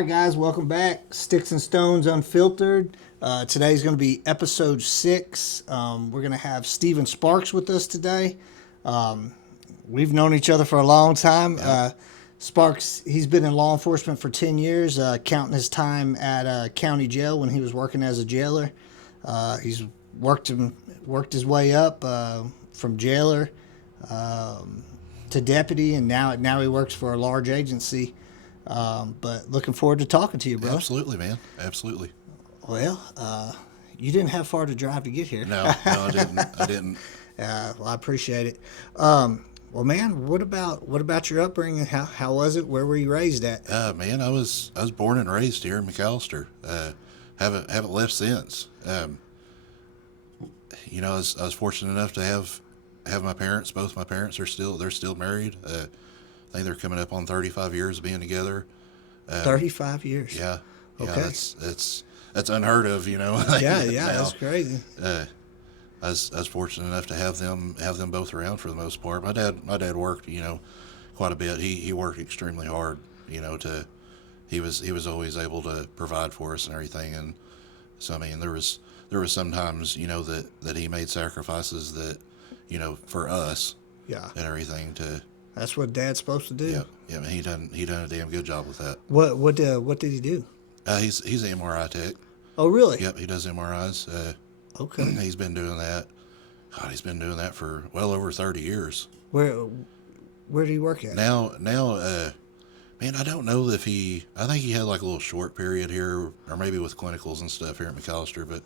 right, guys, welcome back. Sticks and Stones Unfiltered. Today's going to be episode 6. We're going to have Steven Sparks with us today. We've known each other for a long time. Sparks, he's been in law enforcement for 10 years, counting his time at county jail when he was working as a jailer. He's worked his way up from jailer to deputy, and now he works for a large agency. But looking forward to talking to you, bro. Absolutely, man. Absolutely. Well, you didn't have far to drive to get here. No, I didn't. I didn't. Well, I appreciate it. Well, man, what about your upbringing? How was it? Where were you raised at? Man, I was born and raised here in McAllister. Haven't left since. I was fortunate enough to have my parents. Both my parents they're still married. I think they're coming up on 35 years of being together. 35 years. Yeah. Okay. That's unheard of, Yeah, that's crazy. I was fortunate enough to have them both around for the most part. My dad worked, quite a bit. He worked extremely hard, he was always able to provide for us and everything. And so, I mean, there was some times, that he made sacrifices that, for us. Yeah. And everything to. That's what Dad's supposed to do. Yeah. He done a damn good job with that. What did he do? He's an MRI tech. Oh, really? Yep, he does MRIs. Okay. He's been doing that. God, he's been doing that for well over 30 years. Where do you work at? Now, man, I don't know if I think he had like a little short period here, or maybe with clinicals and stuff here at McAllister, but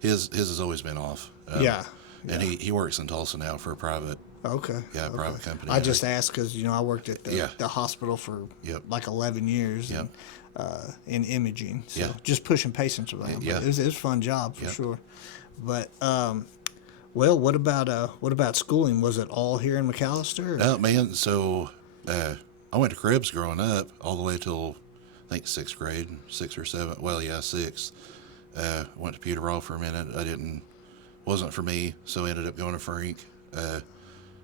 his has always been off. Yeah. And he works in Tulsa now for a private. Okay. Yeah, private company. I just asked because I worked at the hospital for Yep. like 11 years. Yep. And, in imaging, so Yeah. just pushing patients around. Yeah. It was a fun job for Yep. sure. But well, what about schooling? Was it all here in McAllister? No, man. So I went to Cribs growing up all the way till I think 6th grade, 6th or 7th. Well, yeah, 6th. Went to Peterborough for a minute. Wasn't for me, so I ended up going to Frank.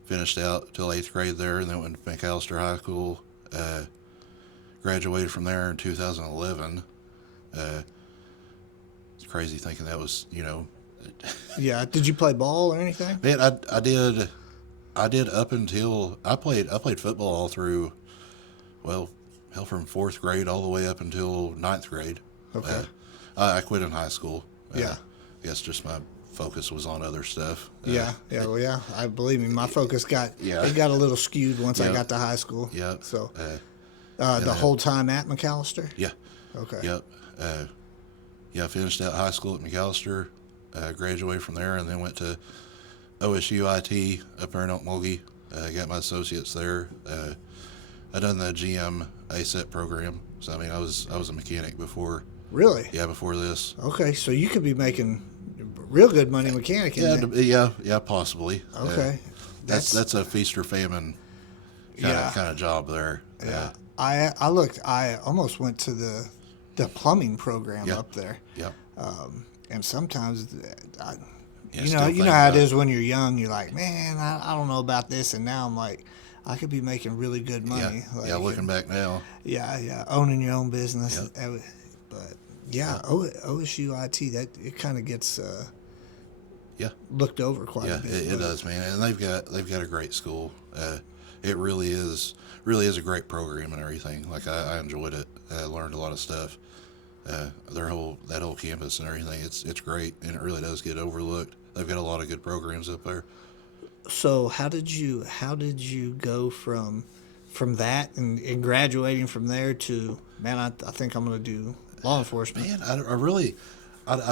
Finished out till 8th grade there, and then went to McAllister High School. Graduated from there in 2011. It's crazy thinking that was, Yeah. Did you play ball or anything? Man, I did up until I played football all through, well, hell, from 4th grade all the way up until 9th grade. Okay. I quit in high school. Yeah. I guess just my focus was on other stuff. Well, I believe me. My focus got a little skewed once I got to high school. Yeah. So the whole time at McAllister. Yeah. Okay. Yep. I finished out high school at McAllister, graduated from there, and then went to OSU IT up there in Okmulgee. Got my associates there. I done the GM ASET program. So I mean, I was a mechanic before. Really? Yeah, before this. Okay, so you could be making real good money mechanicing. Yeah, possibly. Okay. That's a feast or famine kind of job there. Yeah. I looked. I almost went to the plumbing program up there. Yep. And sometimes, you still know think how it about is when you're young. You're like, man, I don't know about this, and now I'm like, I could be making really good money. Yeah. Looking back now. Yeah. Owning your own business. Yep. But yeah, OSU IT, that it kind of gets looked over quite a bit. It does, man. And they've got a great school. It really is a great program and everything. Like I enjoyed it. I learned a lot of stuff. That whole campus and everything, it's great, and it really does get overlooked. They've got a lot of good programs up there. So how did you go from that and graduating from there to, man, I think I'm going to do law enforcement? Man, I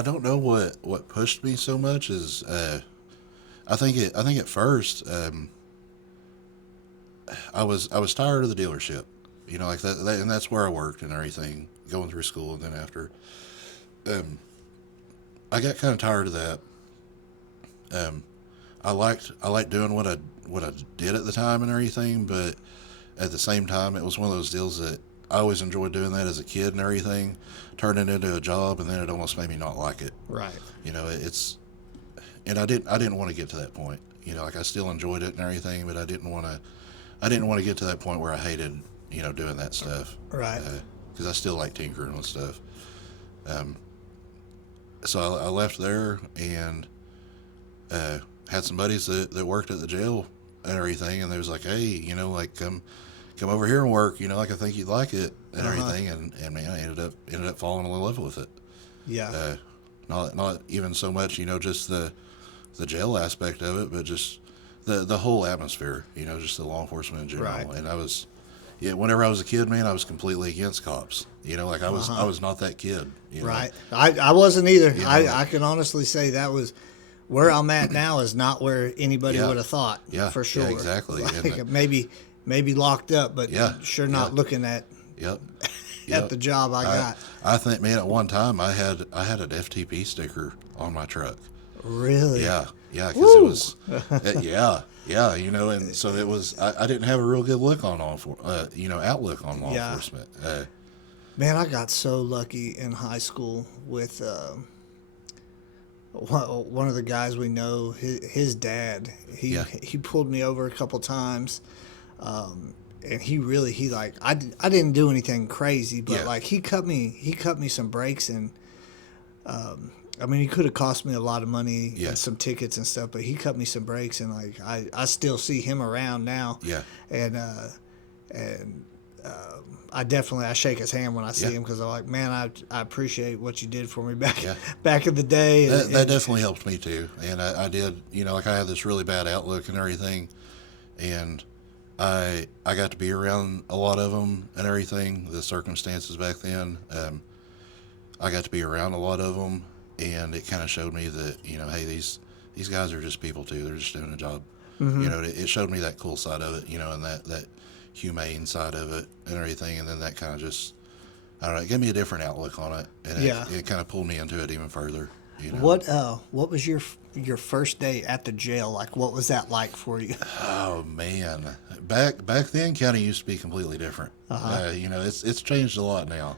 don't know what pushed me so much is I think at first I was tired of the dealership, like that, and that's where I worked and everything, going through school, and then after I got kind of tired of that. I liked doing what I did at the time and everything, but at the same time, it was one of those deals that I always enjoyed doing that as a kid and everything, turned it into a job, and then it almost made me not like it. Right. And I didn't want to get to that point. Like I still enjoyed it and everything, but I didn't want to get to that point where I hated, doing that stuff. Right. because I still like tinkering with stuff. So I left there and had some buddies that worked at the jail and everything, and they was like, hey, like come over here and work, like I think you'd like it and everything, and man, I ended up falling in love with it. Yeah. Not even so much, just the jail aspect of it, but just the whole atmosphere, just the law enforcement in general. Right. And whenever I was a kid, man, I was completely against cops. Like I was not that kid. Right. I wasn't either. I like, can honestly say that was where I'm at now is not where anybody would have thought. Yeah, for sure. Yeah, exactly. Like maybe locked up, but sure not looking at Yep. at the job I got. I think, man, at one time I had an FTP sticker on my truck. Really? Yeah, because it was, and so it was. I didn't have a real good look on outlook on law enforcement. Man, I got so lucky in high school with one of the guys we know. His dad. He pulled me over a couple times. And he like I didn't do anything crazy, but like he cut me some brakes, and I mean, he could have cost me a lot of money and some tickets and stuff, but he cut me some brakes, and like I still see him around now. Yeah. And I shake his hand when I see him, because I'm like, man, I appreciate what you did for me back in the day. That definitely helped me too, and I did. Like I had this really bad outlook and everything, and I got to be around a lot of them and everything. The circumstances back then, I got to be around a lot of them, and it kind of showed me that hey, these guys are just people too. They're just doing a job. Mm-hmm. It showed me that cool side of it, and that humane side of it and everything. And then that kind of just, I don't know, it gave me a different outlook on it, and it kind of pulled me into it even further. What was your first day at the jail like? What was that like for you? Oh man, back then county used to be completely different. It's changed a lot now,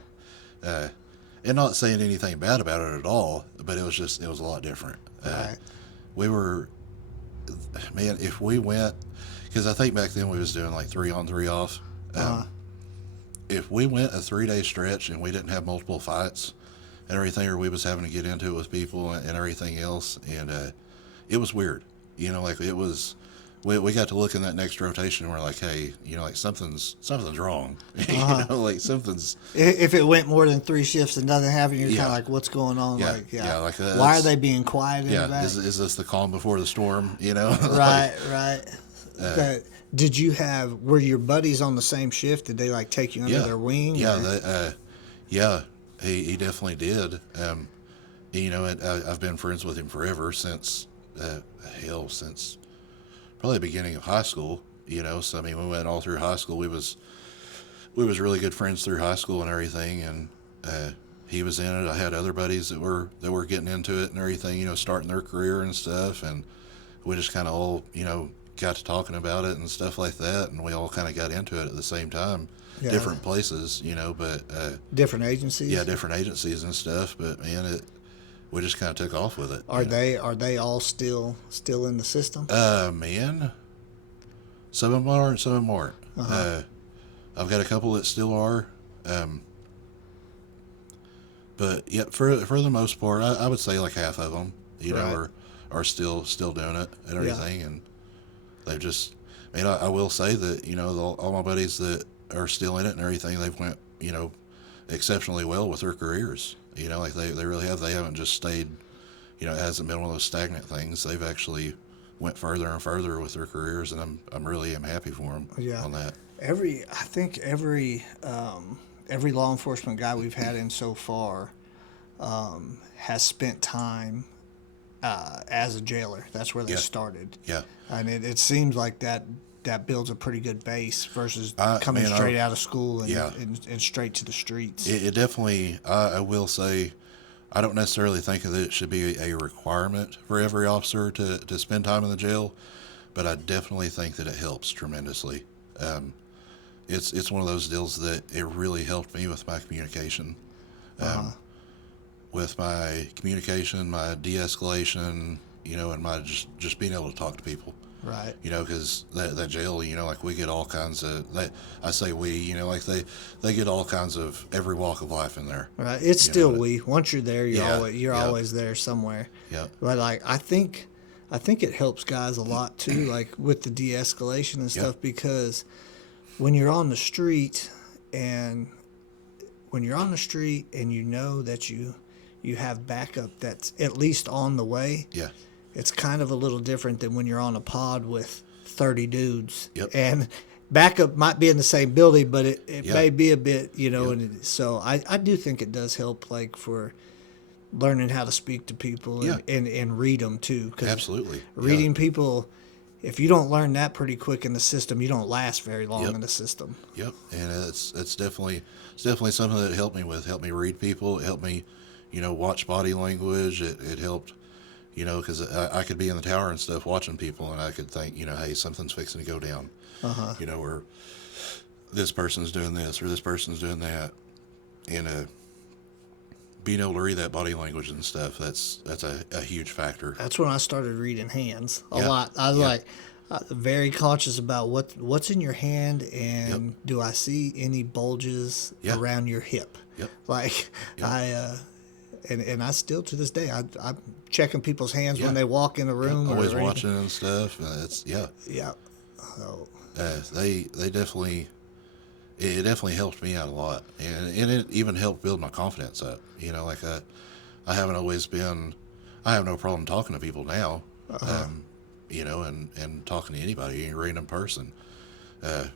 and not saying anything bad about it at all, but it was a lot different. Right. We were, man, if we went, because I think back then we was doing like 3 on 3 off. If we went a 3-day stretch and we didn't have multiple fights and everything, or we was having to get into it with people and everything else, and it was weird. Like it was, we got to look in that next rotation and we're like, hey, like something's wrong. Like something's. If it went more than 3 shifts and nothing happened, you're kind of like, what's going on? Why are they being quiet in the back? Is this the calm before the storm? Right, right. Were your buddies on the same shift? Did they like take you under their wing? Yeah, he definitely did. And I've been friends with him forever since probably the beginning of high school. So I mean, we went all through high school. We was really good friends through high school and everything. And he was in it. I had other buddies that were getting into it and everything. Starting their career and stuff. And we just kind of all got to talking about it and stuff like that. And we all kind of got into it at the same time. Yeah. Different places, but different agencies. Yeah, different agencies and stuff. But man, we just kind of took off with it. Are they all still in the system? Man, some of them are, and some of them aren't. I've got a couple that still are. But yeah, for the most part, I would say like half of them, are still doing it and everything, and they've just. I mean, I will say that all my buddies that are still in it and everything, they've went exceptionally well with their careers. Like they really have. They haven't just stayed. It hasn't been one of those stagnant things. They've actually went further and further with their careers, and I'm really happy for them on that. I think every law enforcement guy we've had in so far has spent time as a jailer. That's where they started. Yeah, and it seems like that builds a pretty good base versus coming straight out of school and straight to the streets. It definitely. I will say, I don't necessarily think that it should be a requirement for every officer to spend time in the jail, but I definitely think that it helps tremendously. It's one of those deals that it really helped me with my communication. With my communication, my de-escalation, and my just being able to talk to people. Right. You know, because that jail, you know, like we get all kinds of that. I say we, you know, like they get all kinds of every walk of life in there. Right. It's You know, still we. Once you're there, yeah, you're yeah, always there somewhere. yeah, But like I think it helps guys a lot too, like with the de-escalation and yeah, stuff, because when you're on the street and when you're on the street and you know that you have backup that's at least on the way, yeah, it's kind of a little different than when you're on a pod with 30 dudes. yep, And backup might be in the same building, but it yeah, may be a bit, yep, so I do think it does help, like, for learning how to speak to people yeah, and read them too. Because absolutely, yeah, reading people, if you don't learn that pretty quick in the system, you don't last very long yep. in the system. Yep, and it's definitely something that helped me read people. It helped me, you know, watch body language. It helped, you know, because I could be in the tower and stuff watching people, and I could think, you know, hey, something's fixing to go down, you know, or this person's doing this or this person's doing that, and being able to read that body language and stuff, that's a huge factor. That's when I started reading hands a Yeah, lot. I was yeah, like very conscious about what's in your hand, yep, and do I see any bulges yeah, around your hip? yep, Like yep, and I still to this day I'm checking people's hands yeah, when they walk in the yep. room Always or anything. watching and stuff. It's yeah. Yeah. So They definitely it definitely helped me out a lot, and it even helped build my confidence up. You know, like I haven't always been. I have no problem talking to people now. You know, and talking to anybody, any random person.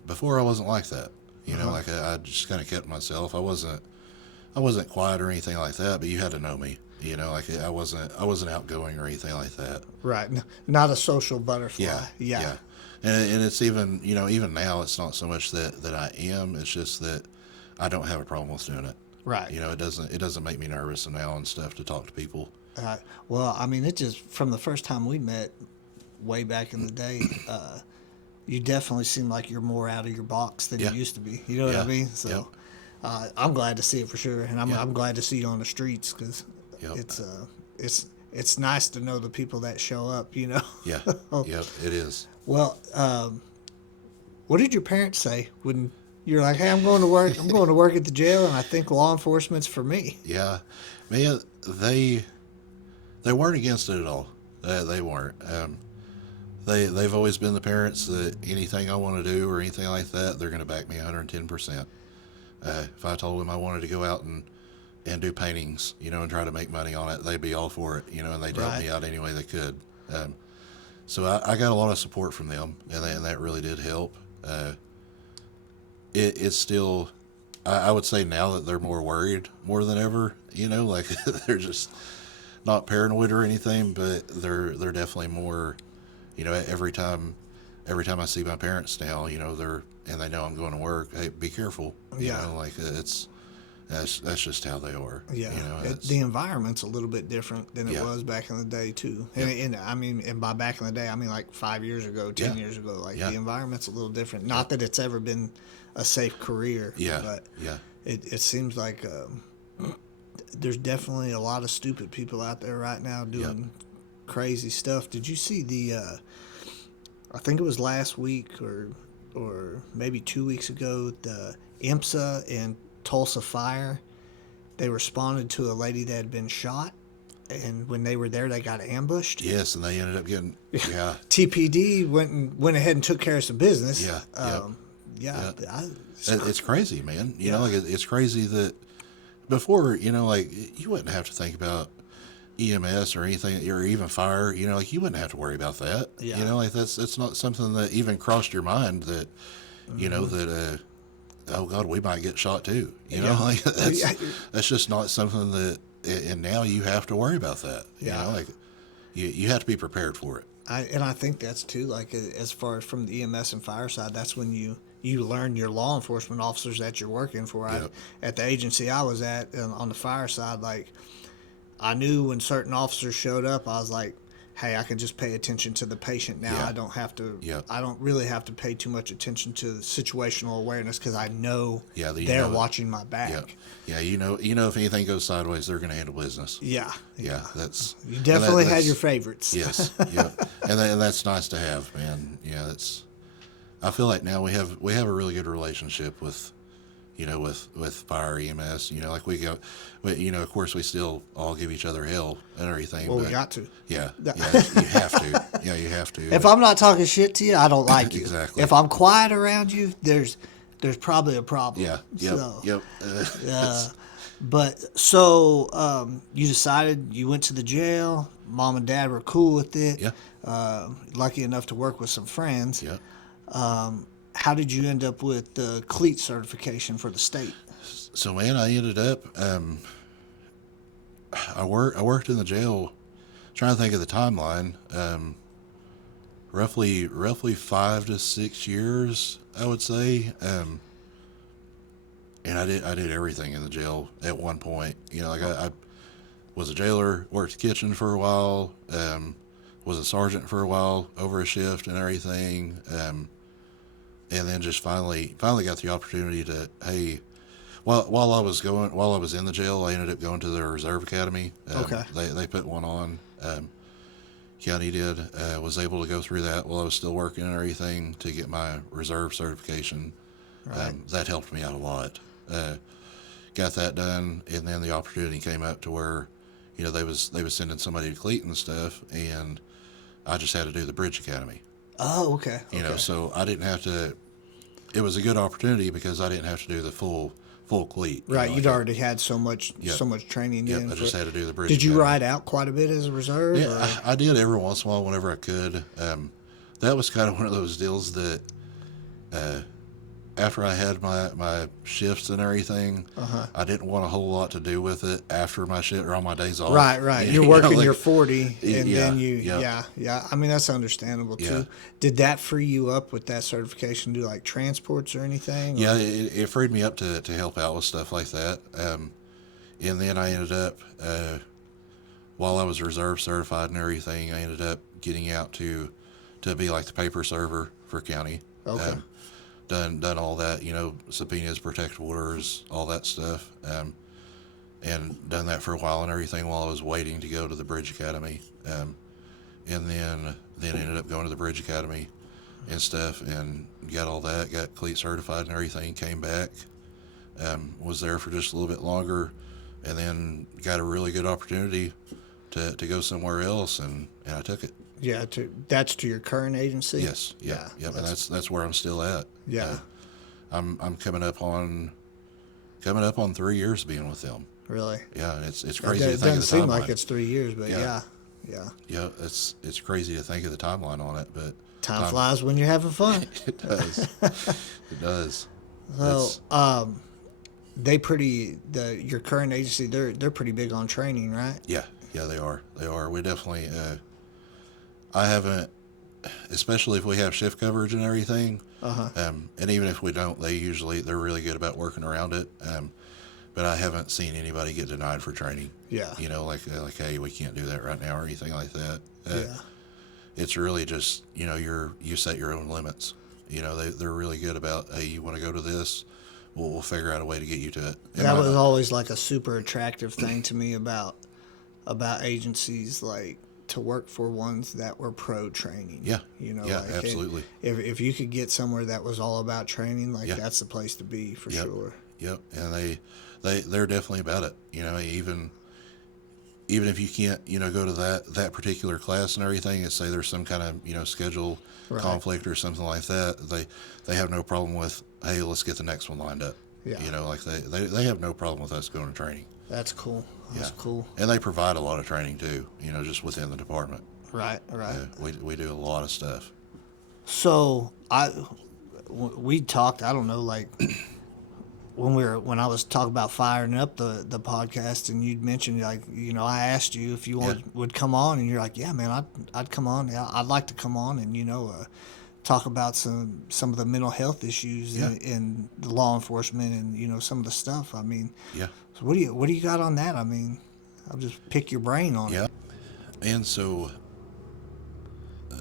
Before I wasn't like that. You know, like I just kind of kept myself. I wasn't quiet or anything like that. But you had to know me. You know, like I wasn't outgoing or anything like that. right, not a social butterfly. Yeah, Yeah. yeah, and it's even, you know, even now it's not so much that I am. It's just that I don't have a problem with doing it. Right. You know, it doesn't make me nervous now and stuff to talk to people. Well, I mean, it just from the first time we met, way back in the day, you definitely seem like you're more out of your box than Yeah, you used to be. You know what I yeah, mean? yep, So I'm glad to see it for sure, and yeah, I'm glad to see you on the streets, because yep, it's nice to know the people that show up. You know. yeah, yep. It is. Well, what did your parents say when you're like, "Hey, I'm going to work. I'm going to work at the jail, and I think law enforcement's for me." Yeah, man, they weren't against it at all. They weren't. They've always been the parents that anything I want to do or anything like that, they're going to back me 110%. If I told them I wanted to go out and do paintings, you know, and try to make money on it, they'd be all for it, you know, and they'd help Right. me out any way they could. So I got a lot of support from them, and that really did help. It's still, I would say now that they're more worried more than ever, you know, like they're just not paranoid or anything, but they're definitely more, you know, every time I see my parents now, you know, they know I'm going to work. Hey, be careful. You Yeah. know, like that's just how they are. Yeah, You know, the environment's a little bit different than it Yeah. was back in the day too. And I mean, and by back in the day, I mean like 5 years ago, 10 Yeah. years ago. Like Yeah. the environment's a little different. Not that it's ever been a safe career, Yeah. but Yeah. it seems like there's definitely a lot of stupid people out there right now doing crazy stuff. Did you see I think it was last week or maybe 2 weeks ago, the IMSA and Tulsa fire, they responded to a lady that had been shot, and when they were there, they got ambushed. Yes, and they ended up getting yeah. TPD went ahead and took care of some business. Yeah, Yeah, It's crazy, man. You Yeah. know, like it's crazy that before, you know, like you wouldn't have to think about EMS or anything, or even fire. You know, like you wouldn't have to worry about that. Yeah. You know, like that's not something that even crossed your mind that, you know, that oh God, we might get shot too. You know, Yeah. like that's just not something that. And now you have to worry about that. Yeah. You know, like you have to be prepared for it. I think that's too, like, as far as from the EMS and fire side, that's when you learn your law enforcement officers that you're working for. Yep. At the agency I was at on the fire side, like, I knew when certain officers showed up, I was like, hey, I can just pay attention to the patient now. Yeah. I don't have to. Yeah. I don't really have to pay too much attention to situational awareness because I know Yeah, they're watching my back. Yeah. You know if anything goes sideways, they're going to handle business. Yeah. Yeah, that's You definitely had that's, your favorites. Yes, yeah, and that's nice to have, man. Yeah, that's. I feel like now we have a really good relationship with, with fire EMS. Like of course we still all give each other hell and everything. Well, but we got to. Yeah, you have to. Yeah, you have to. If I'm not talking shit to you, I don't like you. Exactly. If I'm quiet around you, there's probably a problem. Yeah. Yep. So, Yep. but so you decided you went to the jail. Mom and Dad were cool with it. Yeah. Lucky enough to work with some friends. Yeah. How did you end up with the cleat certification for the state? So man, I ended up. I worked in the jail. Trying to think of the timeline. Roughly 5 to 6 years, I would say. And I did everything in the jail at one point. I was a jailer, worked the kitchen for a while, was a sergeant for a while over a shift and everything, and then just finally got the opportunity to, hey, while I was in the jail, I ended up going to the Reserve Academy. Okay. They put one on. County did. Was able to go through that while I was still working and everything to get my reserve certification. Right. That helped me out a lot. Got that done, and then the opportunity came up to where, they was sending somebody to Cleat and stuff, and I just had to do the Bridge Academy. Oh, okay. So I didn't have to. It was a good opportunity because I didn't have to do the full Cleat. Right, you'd already had so much training. Yep, I just had to do the Bridge. Did you Academy. ride out quite a bit as a reserve? Yeah, I did every once in a while whenever I could. That was kind of one of those deals that after I had my shifts and everything, I didn't want a whole lot to do with it after my shift or on my days off. Right. You're working your 40, and Yeah, then you, yeah. yeah. I mean, that's understandable too. Yeah. Did that free you up with that certification to do like transports or anything? Yeah, it freed me up to help out with stuff like that. And then I ended up, while I was reserve certified and everything, I ended up getting out to be like the paper server for county. Okay. Done all that, subpoenas, protective orders, all that stuff, and done that for a while and everything while I was waiting to go to the Bridge Academy, and then ended up going to the Bridge Academy and stuff, and got all that, got cleat certified and everything, came back, was there for just a little bit longer, and then got a really good opportunity to go somewhere else, and I took it. Yeah, that's to your current agency. Yes, yeah, and that's where I'm still at. Yeah, I'm coming up on 3 years being with them. Really. Yeah, and it's crazy to think of the timeline. It doesn't seem like it's 3 years, but yeah. Yeah, it's crazy to think of the timeline on it, but time flies when you're having fun. It does. It does. So, your current agency, they're pretty big on training, right? Yeah, they are. We definitely. I haven't, especially if we have shift coverage and everything. And even if we don't, they're really good about working around it. But I haven't seen anybody get denied for training. Yeah. Like hey, we can't do that right now or anything like that. Yeah. It's really just you set your own limits. They're really good about, hey, you want to go to this, we'll figure out a way to get you to it. And that was always like a super attractive thing to me about agencies, like to work for ones that were pro training. Yeah. Like, Absolutely. If you could get somewhere that was all about training, like that's the place to be for sure. Yep. And they're definitely about it. Even if you can't, go to that particular class and everything, and say there's some kind of, schedule conflict or something like that, they have no problem with, hey, let's get the next one lined up. Yeah. Like they have no problem with us going to training. That's cool. That's cool. And they provide a lot of training too, just within the department. Right. We do a lot of stuff. So we talked, I don't know, like when I was talking about firing up the podcast, and you'd mentioned, like, I asked you if you would come on, and you're like, yeah, man, I'd come on. Yeah, I'd like to come on and talk about some of the mental health issues in the law enforcement, and some of the stuff. I mean, so what do you got on that? I mean, I'll just pick your brain on it. And so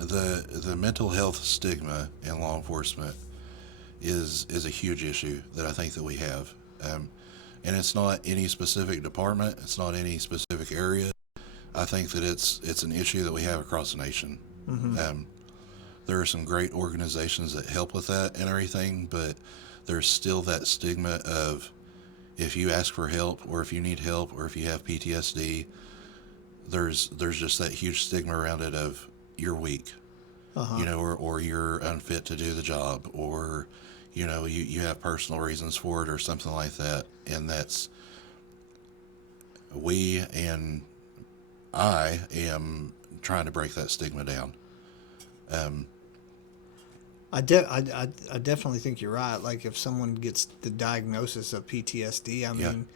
the mental health stigma in law enforcement is a huge issue that I think that we have. And it's not any specific department. It's not any specific area. I think that it's an issue that we have across the nation. There are some great organizations that help with that and everything, but there's still that stigma of if you ask for help or if you need help or if you have PTSD, there's just that huge stigma around it of you're weak, or you're unfit to do the job, or you have personal reasons for it or something like that. And that's I am trying to break that stigma down. I definitely think you're right. Like if someone gets the diagnosis of PTSD, I mean,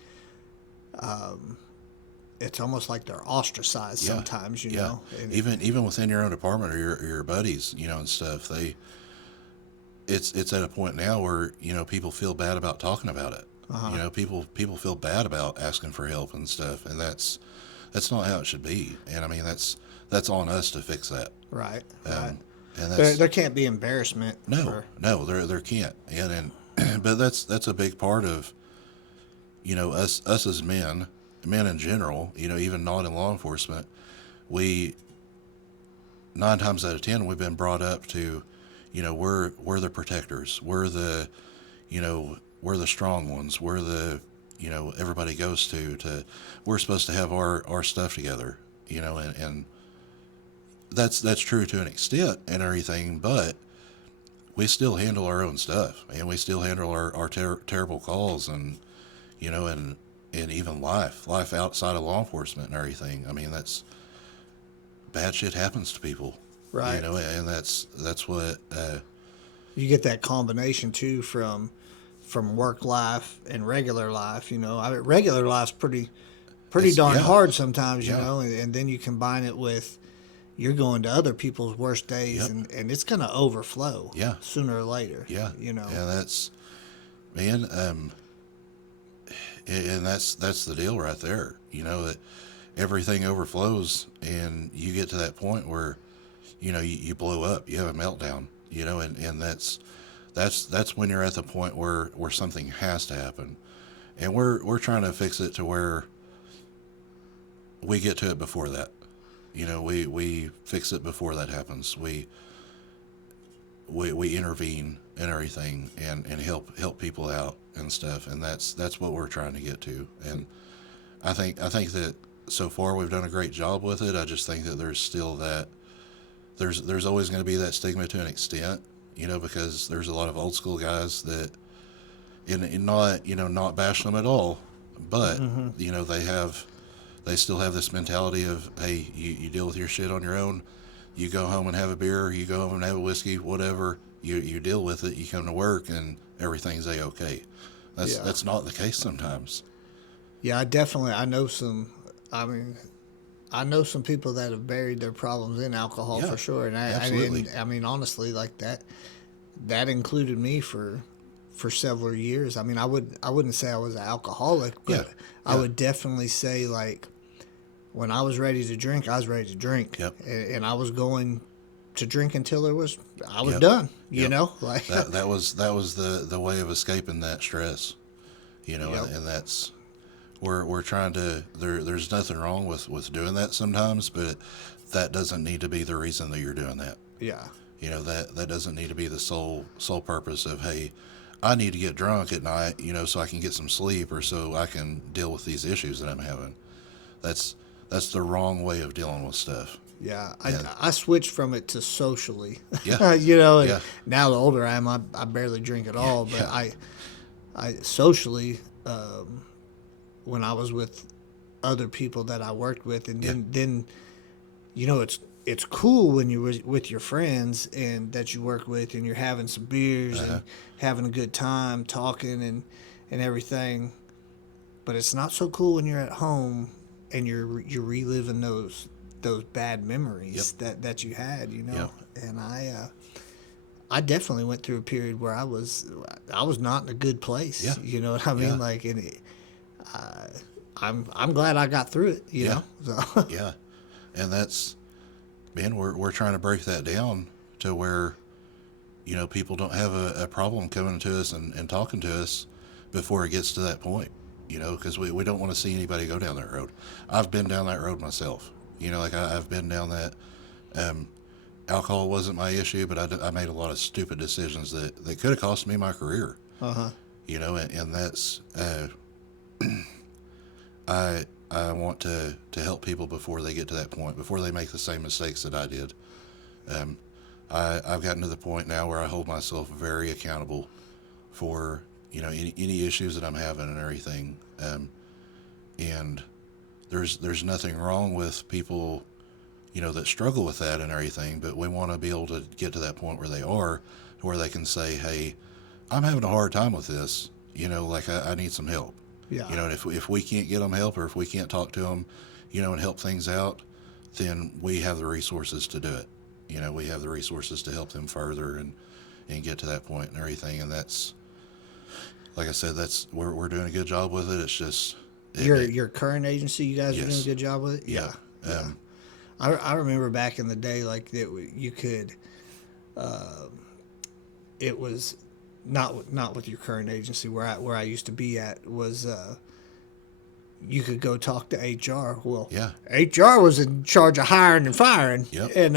it's almost like they're ostracized sometimes, you know. And even within your own department or your buddies, and stuff. It's at a point now where people feel bad about talking about it. People feel bad about asking for help and stuff, and that's not how it should be. And I mean that's on us to fix that. Right. And there can't be embarrassment. No, there can't. And but that's a big part of us as men in general. Even not in law enforcement, we 9 times out of 10 we've been brought up to, we're the protectors. We're the strong ones. We're the everybody goes to. We're supposed to have our stuff together. And that's true to an extent and everything, but we still handle our own stuff and we still handle our terrible calls and even life outside of law enforcement and everything. I mean, that's bad shit happens to people, right? And that's what you get that combination too from work life and regular life. I mean, regular life's pretty darn hard sometimes, and then you combine it with you're going to other people's worst days, and it's going to overflow sooner or later. Yeah. And that's, man, and that's the deal right there. That everything overflows and you get to that point where, you blow up, you have a meltdown, and that's when you're at the point where something has to happen. And we're trying to fix it to where we get to it before that. We fix it before that happens. We intervene and everything and help people out and stuff. And that's what we're trying to get to. And I think that so far we've done a great job with it. I just think that there's still that there's always going to be that stigma to an extent, because there's a lot of old school guys that and not bashing them at all, but they still have this mentality of, hey, you deal with your shit on your own. You go home and have a beer. You go home and have a whiskey, whatever. You deal with it. You come to work and everything's A-okay. That's not the case sometimes. Yeah, I know some people that have buried their problems in alcohol for sure. And I mean, honestly, like that included me for several years. I mean, I wouldn't say I was an alcoholic, but I would definitely say, like, when I was ready to drink, I was ready to drink. Yep. And I was going to drink until I was done, like that was the way of escaping that stress, and that's we're trying to, there's nothing wrong with doing that sometimes, but that doesn't need to be the reason that you're doing that. Yeah. That doesn't need to be the sole purpose of, hey, I need to get drunk at night, so I can get some sleep or so I can deal with these issues that I'm having. That's the wrong way of dealing with stuff. Yeah, I switched from it to socially. Yeah. And now the older I am, I barely drink at all. But I socially, when I was with other people that I worked with, and then it's cool when you're with your friends and that you work with, and you're having some beers and having a good time talking and everything. But it's not so cool when you're at home and you're reliving those bad memories that you had, And I definitely went through a period where I was not in a good place. Yeah. You know what I mean? Like, I'm glad I got through it. You know. So. Yeah, and that's man, we're trying to break that down to where, people don't have a problem coming to us and talking to us before it gets to that point, because we don't want to see anybody go down that road. I've been down that road myself. Like I've been down that. Alcohol wasn't my issue, but I made a lot of stupid decisions that could have cost me my career. Uh-huh. And that's, I want to help people before they get to that point, before they make the same mistakes that I did. I've gotten to the point now where I hold myself very accountable for, any issues that I'm having and everything. And there's nothing wrong with people, that struggle with that and everything, but we want to be able to get to that point where they are, to where they can say, hey, I'm having a hard time with this, like I need some help. Yeah. And if we can't get them help, or if we can't talk to them, and help things out, then we have the resources to do it. We have the resources to help them further and get to that point and everything. And that's, like I said, we're doing a good job with it. It's just Your current agency, you guys are Yes. doing a good job with it? Yeah. I remember back in the day, like that you could, it was not with your current agency where I used to be at was, you could go talk to HR. Well, Yeah. HR was in charge of hiring and firing. Yep. And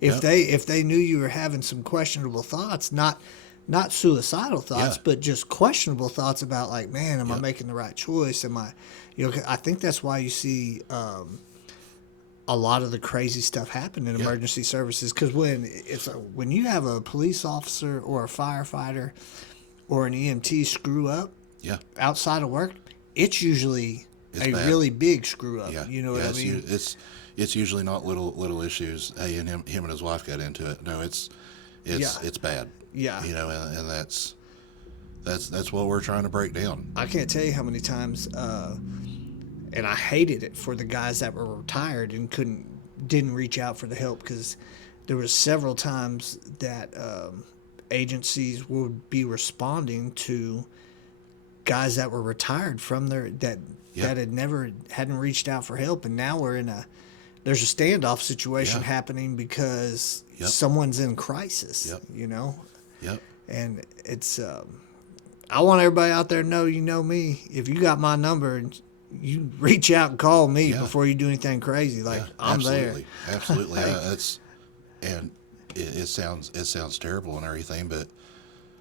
if Yep. they knew you were having some questionable thoughts, not suicidal thoughts, Yeah. but just questionable thoughts about like, man, am I Yep. making the right choice? Am I, I think that's why you see a lot of the crazy stuff happen in Yeah. emergency services, because when you have a police officer or a firefighter or an EMT screw up Yeah. outside of work, it's usually It's a bad. really big screw up. Yeah. You know what I mean? It's usually not little issues. Hey, and him and his wife got into it. No, it's Yeah. it's bad. Yeah. And that's what we're trying to break down. I can't tell you how many times, and I hated it for the guys that were retired and didn't reach out for the help, because there was several times that agencies would be responding to guys that were retired from that Yeah. hadn't reached out for help, and now there's a standoff situation Yeah. happening because Yep. someone's in crisis. Yep. Yep. And it's I want everybody out there to know, me. If you got my number, and you reach out and call me Yeah. before you do anything crazy. Like, Yeah, I'm absolutely. there. Absolutely. And it sounds terrible and everything, but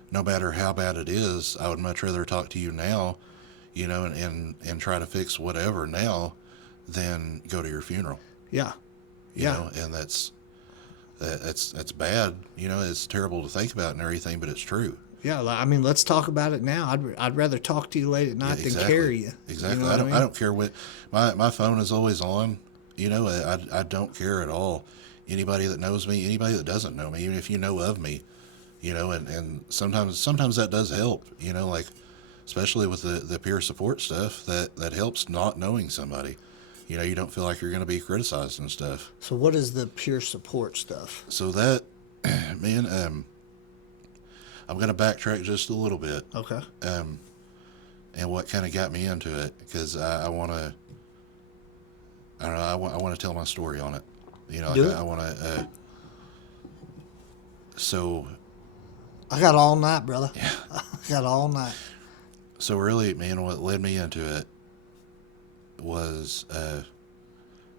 no matter how bad it is, I would much rather talk to you now, and try to fix whatever now than go to your funeral. Yeah. You Yeah. know, and that's bad. It's terrible to think about and everything, but it's true. Yeah. I mean, let's talk about it now. I'd rather talk to you late at night Yeah, than exactly. carry you. Exactly. You know what I don't care what my phone is always on. I don't care at all. Anybody that knows me, anybody that doesn't know me, even if you know of me, and sometimes that does help. Like especially with the peer support stuff that helps not knowing somebody. You don't feel like you're going to be criticized and stuff. So what is the peer support stuff? So that, man, I'm going to backtrack just a little bit. Okay. And what kind of got me into it, because I want to, I don't know, I want to tell my story on it. Do it. I want to, so I got all night, brother. Yeah. I got all night. So really, man, what led me into it was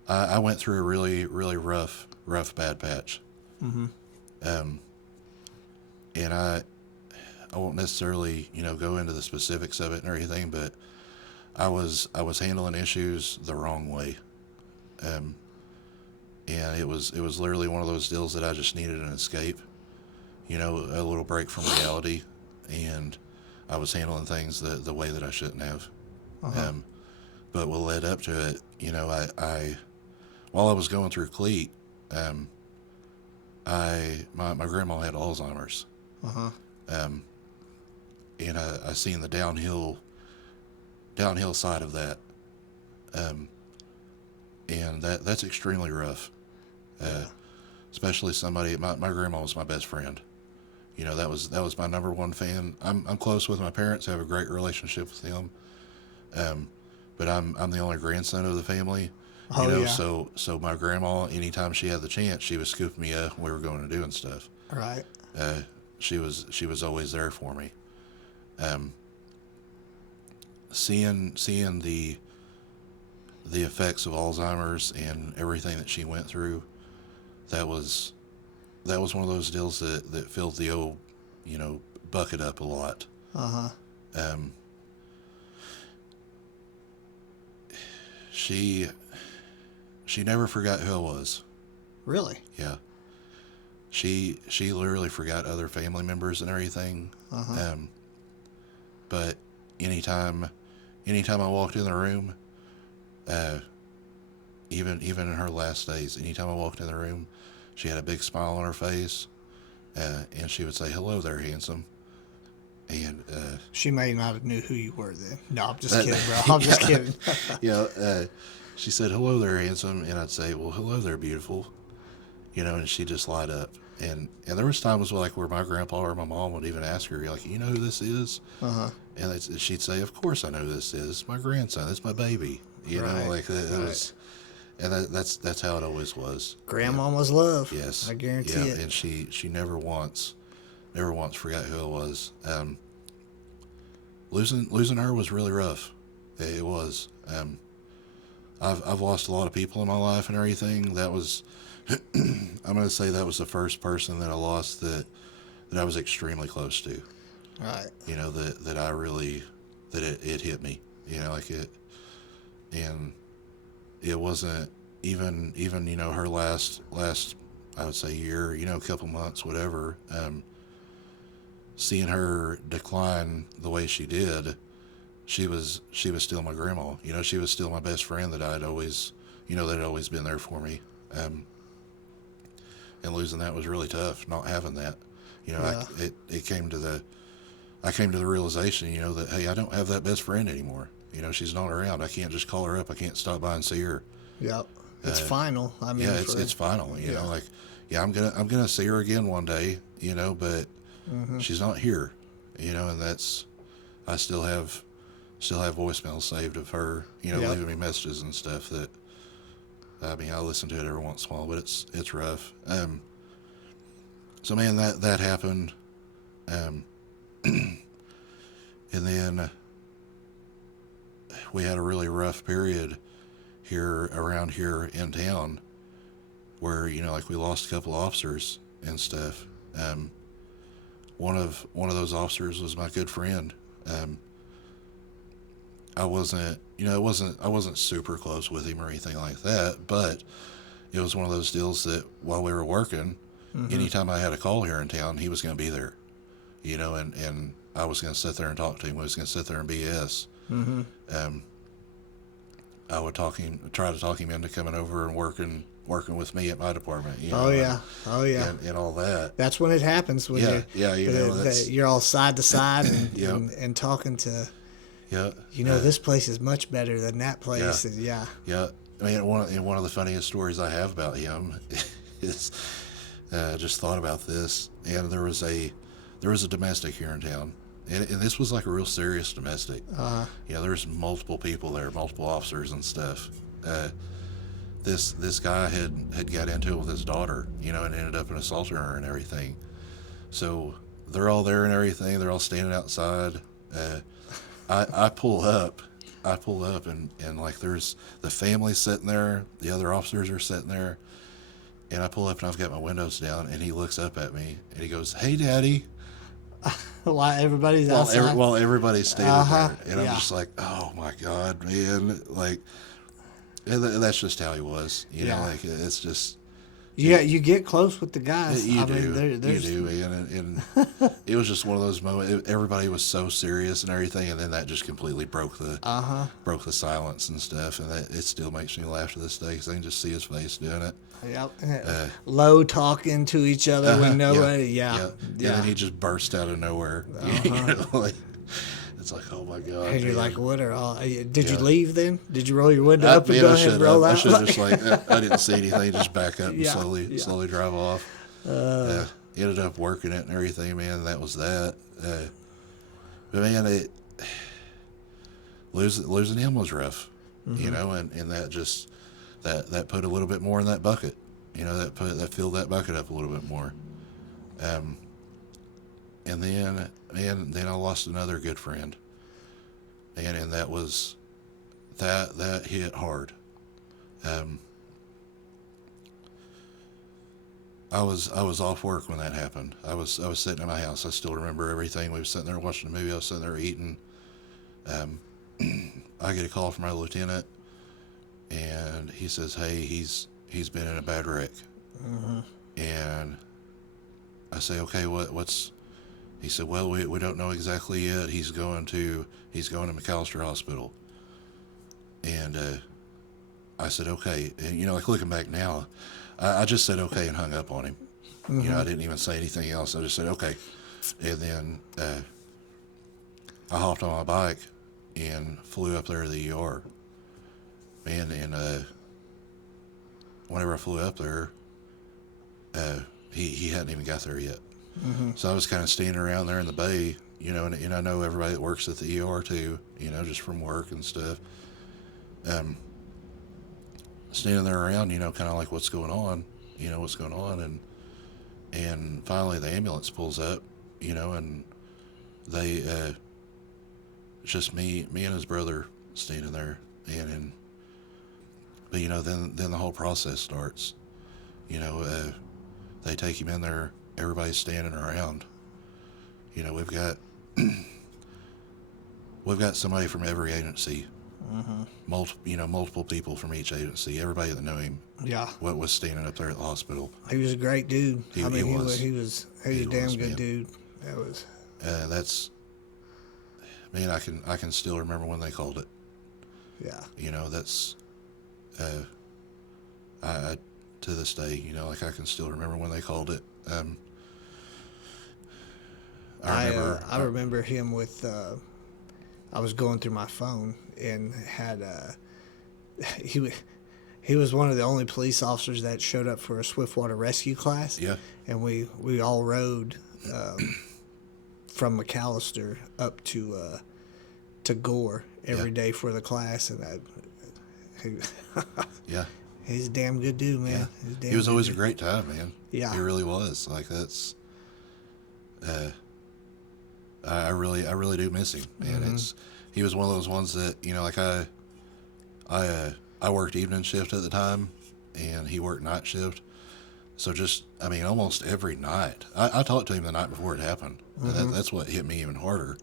I went through a really, really rough bad patch. Mm-hmm. And I won't necessarily, go into the specifics of it and everything, but I was handling issues the wrong way. And it was literally one of those deals that I just needed an escape, a little break from reality, and I was handling things the way that I shouldn't have. Uh-huh. But what led up to it, I while I was going through CLEAT, my grandma had Alzheimer's. Uh-huh. And I seen the downhill side of that. And that's extremely rough. Especially somebody, my grandma was my best friend. That was my number one fan. I'm close with my parents. I have a great relationship with them. But I'm the only grandson of the family. Oh, You know, yeah. so my grandma, anytime she had the chance, she was scooping me up when we were going and doing stuff. Right. She was always there for me. Um, seeing the effects of Alzheimer's and everything that she went through, that was one of those deals that filled the old, bucket up a lot. Uh-huh. Um, she never forgot who I was. Really? Yeah. She literally forgot other family members and everything. Uh-huh. But anytime I walked in the room, even in her last days, anytime I walked in the room, she had a big smile on her face, and she would say, "Hello there, handsome." And She may not have knew who you were then. No, I'm just kidding, bro. I'm just kidding. she said, "Hello there, handsome," and I'd say, "Well, hello there, beautiful." And she'd just light up. And there was times where my grandpa or my mom would even ask her, like, "You know who this is?" Uh-huh. And she'd say, "Of course I know who this is. It's my grandson. It's my baby." Right. Like it was, and that's how it always was. Grandma was love. Yes, I guarantee it. And she never once forgot who it was. Losing her was really rough. It was. I've lost a lot of people in my life and everything. That was, I'm going to say that was the first person that I lost that I was extremely close to. Right. That I really, that it hit me. Like it, and it wasn't even her last I would say year, a couple months, whatever. Seeing her decline the way she did, she was still my grandma. She was still my best friend that I'd always, that had always been there for me. And losing that was really tough. Not having that, Yeah. it came to the, I came to the realization, that, hey, I don't have that best friend anymore. She's not around. I can't just call her up. I can't stop by and see her. Yep. It's final. I mean, Yeah, it's final. I'm gonna see her again one day. But she's not here. And that's, I still have voicemails saved of her. Yep. Leaving me messages and stuff that. I mean, I listen to it every once in a while, but it's rough. So man, that happened. And then we had a really rough period around here in town where, we lost a couple of officers and stuff. One of those officers was my good friend. I wasn't super close with him or anything like that, but it was one of those deals that while we were working, anytime I had a call here in town, he was going to be there, and I was going to sit there and talk to him. I was going to sit there and BS. I would try to talk him into coming over and working with me at my department. Oh yeah. And all that. That's when it happens. When you're all side to side and talking to. Yeah. This place is much better than that place. Yeah. Yeah. I mean, one of the funniest stories I have about him is, just thought about this, and there was a domestic here in town, and this was like a real serious domestic. There's multiple people there, multiple officers and stuff. This guy had got into it with his daughter, and ended up assaulting her and everything. So they're all there and everything. They're all standing outside. I pull up and like there's the family sitting there, the other officers are sitting there, and I pull up and I've got my windows down, and he looks up at me and he goes, "Hey, Daddy." While everybody's outside? While everybody's standing there. And I'm just like, oh my God, man. Like, and that's just how he was. Like, it's just. You get close with the guys. You do, man. And it was just one of those moments. Everybody was so serious and everything, and then that just completely broke the silence and stuff. And it still makes me laugh to this day because I can just see his face doing it. Yep. Low talking to each other when nobody. Yeah. And then he just burst out of nowhere. It's like, oh my God. And you're like, what are all? Did you leave then? Did you roll your window up and go ahead and roll out? I should have just I didn't see anything. Just back up and slowly drive off. Ended up working it and everything, man. That was that. But man, losing him was rough, and that just that put a little bit more in that bucket. That filled that bucket up a little bit more. And then I lost another good friend, and that was that hit hard. I was off work when that happened. I was sitting in my house. I still remember everything. We were sitting there watching a movie. I was sitting there eating. I get a call from my lieutenant, and he says, "Hey, he's been in a bad wreck." And I say, "Okay, what's?" He said, "Well, we don't know exactly yet. He's going to McAllister Hospital." And I said, "Okay." And like looking back now, I just said okay and hung up on him. I didn't even say anything else. I just said okay, and then I hopped on my bike and flew up there to the ER. Man, and whenever I flew up there, he hadn't even got there yet. So I was kind of standing around there in the bay, and I know everybody that works at the ER too, just from work and stuff. Standing there around, kind of like what's going on, and finally the ambulance pulls up, and they, it's just me and his brother standing there, but then the whole process starts, they take him in there, everybody's standing around, we've got somebody from every agency. Multiple people from each agency. Everybody that knew him, what was standing up there at the hospital. He was a great dude. He was a damn good man. dude. That was. That's, man. I can still remember when they called it. Yeah. That's, I to this day, I can still remember when they called it. I remember him with. I was going through my phone and had he was one of the only police officers that showed up for a swiftwater rescue class. Yeah. And we all rode from McAllister up to Gore every day for the class, and yeah. He's a damn good dude, man. Yeah. He was always a great time, man. Yeah. He really was. Like that's. I really do miss him, man. He was one of those ones that like I worked evening shift at the time, and he worked night shift. So just almost every night, I talked to him the night before it happened. That's what hit me even harder,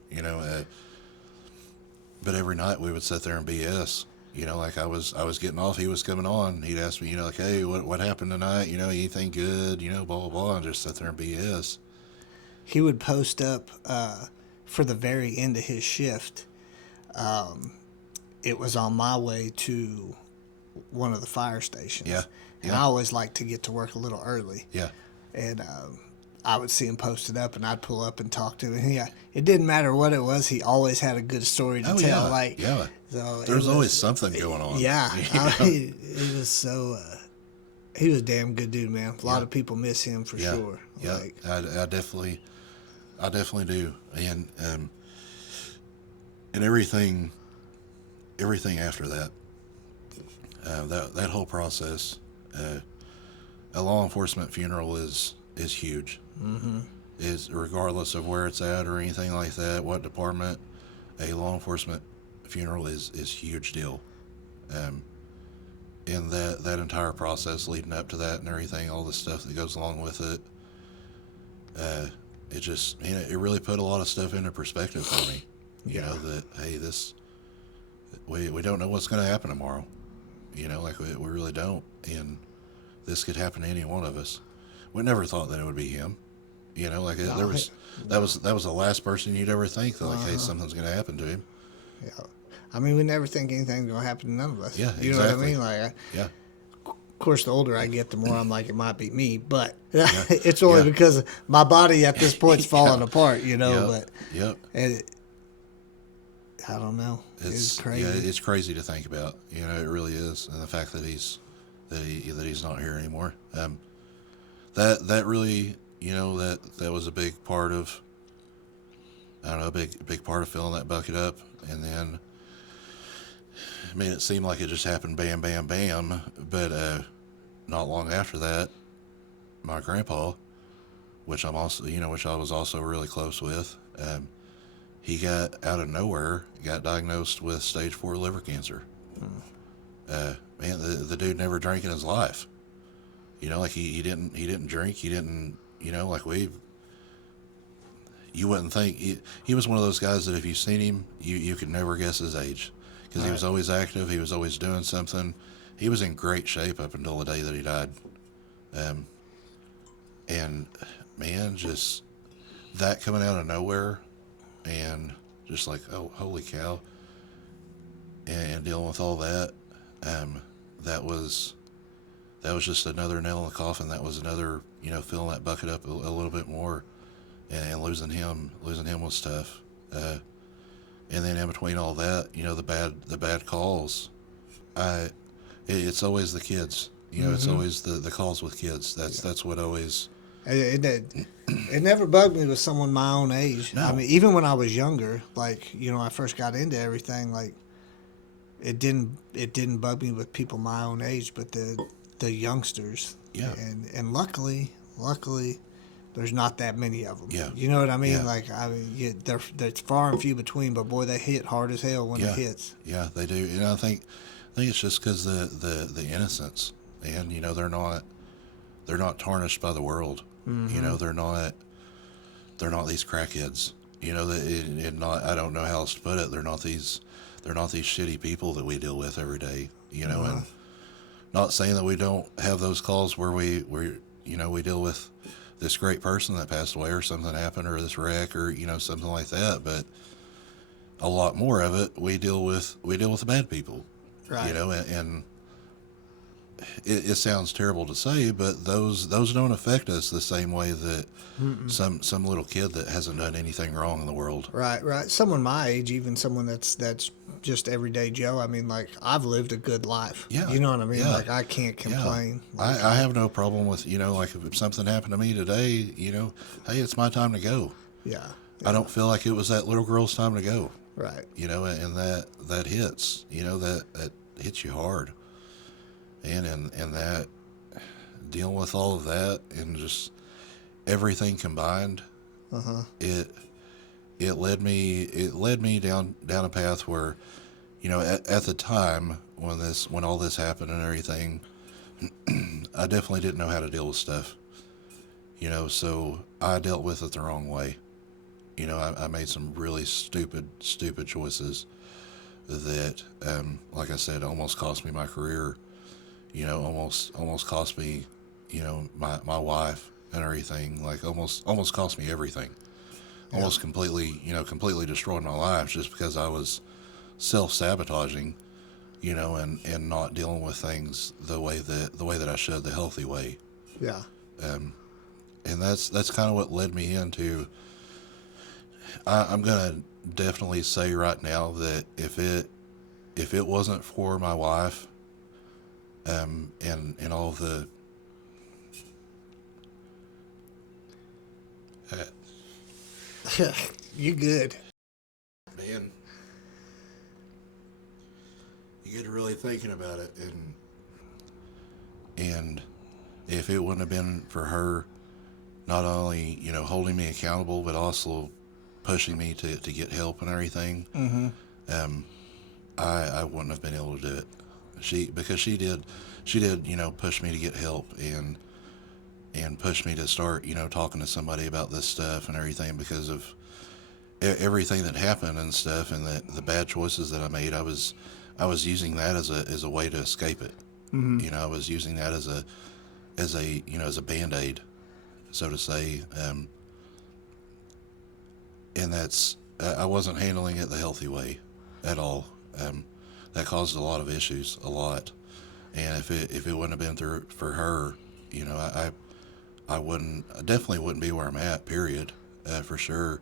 But every night we would sit there and BS. Like I was getting off, he was coming on. He'd ask me, like, "Hey, what happened tonight? Anything good? Blah blah blah," and just sit there and BS. He would post up for the very end of his shift. It was on my way to one of the fire stations. Yeah. And I always like to get to work a little early. Yeah. And I would see him posted up, and I'd pull up and talk to him. Yeah, it didn't matter what it was. He always had a good story to tell. So there's always something going on. Yeah. It was so. He was a damn good dude, man. A lot of people miss him for sure. Yeah, I definitely do, and everything after that, that whole process, a law enforcement funeral is huge. Is regardless of where it's at or anything like that, what department, a law enforcement funeral is huge deal. And that entire process leading up to that and everything, all the stuff that goes along with it, it just, it really put a lot of stuff into perspective for me. That, hey, we don't know what's going to happen tomorrow. Like we really don't. And this could happen to any one of us. We never thought that it would be him. Like that was the last person you'd ever think that, like, hey, something's going to happen to him. Yeah. We never think anything's going to happen to none of us. Yeah, you know what I mean? Like, yeah. Of course, the older I get, the more I'm like, it might be me. But it's only because my body at this point's falling apart, But I don't know. It's crazy. Yeah, it's crazy to think about. It really is, and the fact that he's not here anymore. That really, that was a big part of. I don't know, a big part of filling that bucket up, and then I mean, it seemed like it just happened, bam, bam, bam. But not long after that, my grandpa, which which I was also really close with, he got out of nowhere, got diagnosed with stage 4 liver cancer. Man, the dude never drank in his life. Like he didn't drink. He didn't, like you wouldn't think he was one of those guys that if you've seen him, you could never guess his age, because he was always active. He was always doing something. He was in great shape up until the day that he died. And man, just that coming out of nowhere, and just like, oh, holy cow, and dealing with all that, that was just another nail in the coffin. That was another, filling that bucket up a little bit more, and losing him was tough. And then in between all that, the bad calls, it's always the kids. It's always the calls with kids. That's what always. It never bugged me with someone my own age. No. I mean, even when I was younger, like, I first got into everything, like, it didn't bug me with people my own age, but the youngsters. Yeah. And luckily, there's not that many of them. Yeah. You know what I mean? Yeah. Like, they're far and few between, but boy, they hit hard as hell when it hits. Yeah, they do. I think it's just because the innocence, and they're not tarnished by the world. Mm-hmm. They're not these crackheads. I don't know how else to put it. They're not these shitty people that we deal with every day. And not saying that we don't have those calls where we deal with this great person that passed away, or something happened, or this wreck, or something like that. But a lot more of it, we deal with the bad people. Right. And it sounds terrible to say, but those don't affect us the same way that some little kid that hasn't done anything wrong in the world. Right. Someone my age, even someone that's just everyday Joe. I mean, like, I've lived a good life. Yeah. You know what I mean? Yeah. Like, I can't complain. Yeah. Like, I have no problem with, like if something happened to me today, hey, it's my time to go. Yeah. I don't feel like it was that little girl's time to go. Right. And that hits, that hits you hard. And that, dealing with all of that and just everything combined, it led me down a path where, at the time when all this happened and everything, I definitely didn't know how to deal with stuff. So I dealt with it the wrong way. I made some really stupid choices that, like I said, almost cost me my career. Almost cost me, my wife and everything. Like almost cost me everything. Yeah. Almost completely destroyed my life just because I was self-sabotaging, and not dealing with things the way that I should, the healthy way. Yeah. And that's kind of what led me into. I'm gonna definitely say right now that if it wasn't for my wife, and all of the You good. man, you get to really thinking about it, and if it wouldn't have been for her not only holding me accountable, but also pushing me to get help and everything, I wouldn't have been able to do it. Because she did push me to get help, and push me to start talking to somebody about this stuff and everything, because of everything that happened and stuff, and the bad choices that I made. I was using that as a way to escape it. I was using that as a Band-Aid, so to say, and that's I wasn't handling it the healthy way at all. That caused a lot of issues, a lot. And if it wouldn't have been for her, I definitely wouldn't be where I'm at, period, for sure.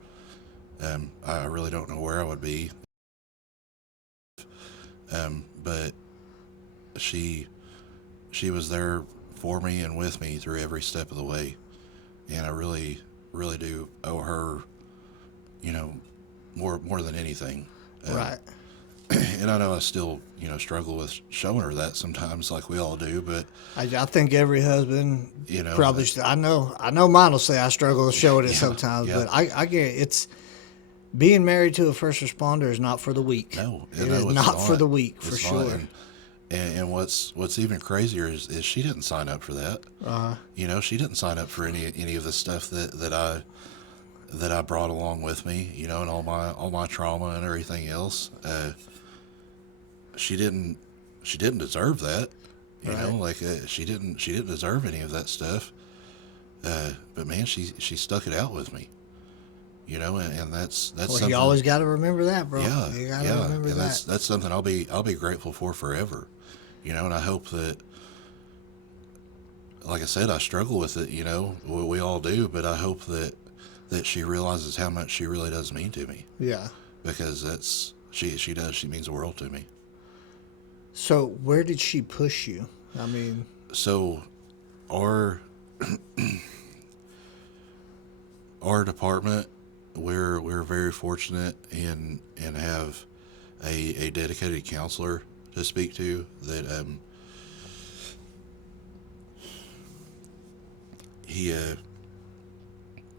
I really don't know where I would be. But she was there for me and with me through every step of the way. And I really, really do owe her, more than anything. Right. and I know I still, struggle with showing her that sometimes, like we all do. But I think every husband you know, probably. I know mine will say I struggle with showing it yeah, sometimes, yeah, but I get it. It's being married to a first responder is not for the weak. no, It is no, it's not for not. the weak for It's not. sure. And what's even crazier is she didn't sign up for that. Uh, She didn't sign up for any of the stuff that I brought along with me. And all my trauma and everything else. She didn't she didn't deserve that. right. Like she didn't deserve any of that stuff. But man, she stuck it out with me. And that's Well, you something. always got to remember that, bro. Yeah, You got to yeah, remember and that. that's something I'll be grateful for forever. And I hope that, like I said, I struggle with it. We all do, but I hope that she realizes how much she really does mean to me, Yeah. because she does. She means the world to me. So where did she push you? I mean, So our our department, we're very fortunate and have a dedicated counselor to speak to that. He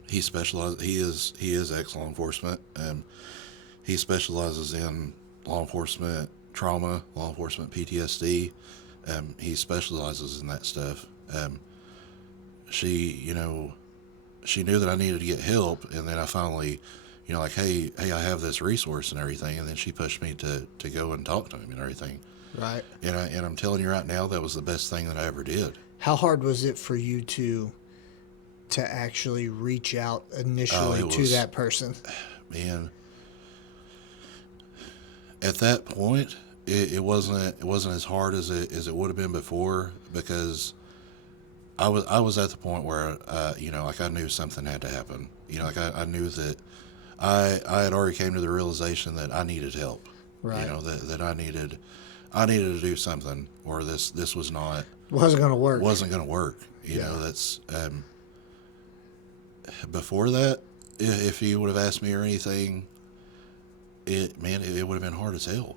he specializes. He is ex law enforcement. He specializes in law enforcement trauma, law enforcement PTSD. He specializes in that stuff. She she knew that I needed to get help, and then I finally, like, hey, I have this resource and everything, and then she pushed me to go and talk to him and everything. right. And I'm telling you right now, that was the best thing that I ever did. How hard was it for you to actually reach out initially It to was, that person? man. At that point, it wasn't as hard as it would have been before, because I was at the point where like I knew something had to happen. Like I knew that I had already came to the realization that I needed help. Right. That I needed to do something, or this was not Wasn't going to work. wasn't going to work. Yeah. That's before that. If you would have asked me or anything, it would have been hard as hell.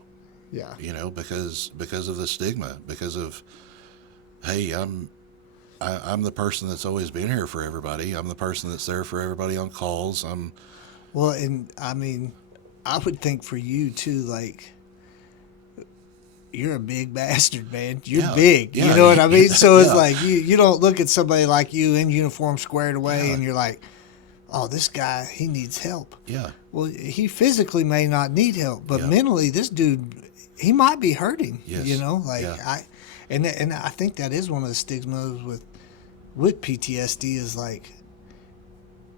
Yeah. Because of the stigma, because of, hey, I'm the person that's always been here for everybody. I'm the person that's there for everybody on calls. Well, and I mean, I would think for you too, like, you're a big bastard, man. You're Yeah, big. yeah, You know what I mean? So it's yeah, like you don't look at somebody like you in uniform squared away yeah, and you're like, oh, this guy, he needs help. yeah, Well, he physically may not need help, but yeah, mentally, this dude, he might be hurting. yes, Like yeah, and I think that is one of the stigmas with PTSD is like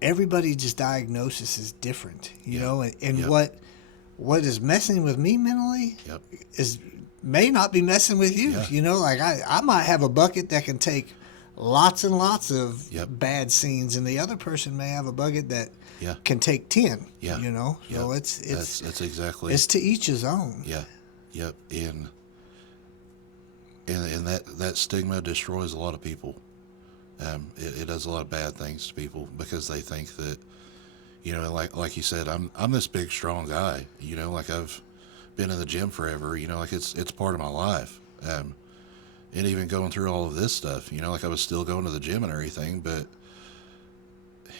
everybody just diagnosis is different, yeah, and yep, what is messing with me mentally yep, is may not be messing with you. yeah, Like I might have a bucket that can take lots and lots of yep, bad scenes, and the other person may have a bucket that yeah, can take 10. yeah, yep. So That's exactly, it's to each his own. yeah, yep. And that stigma destroys a lot of people. It does a lot of bad things to people, because they think that, like you said, I'm this big strong guy. Like I've been in the gym forever. Like it's part of my life. And even going through all of this stuff, like I was still going to the gym and everything, but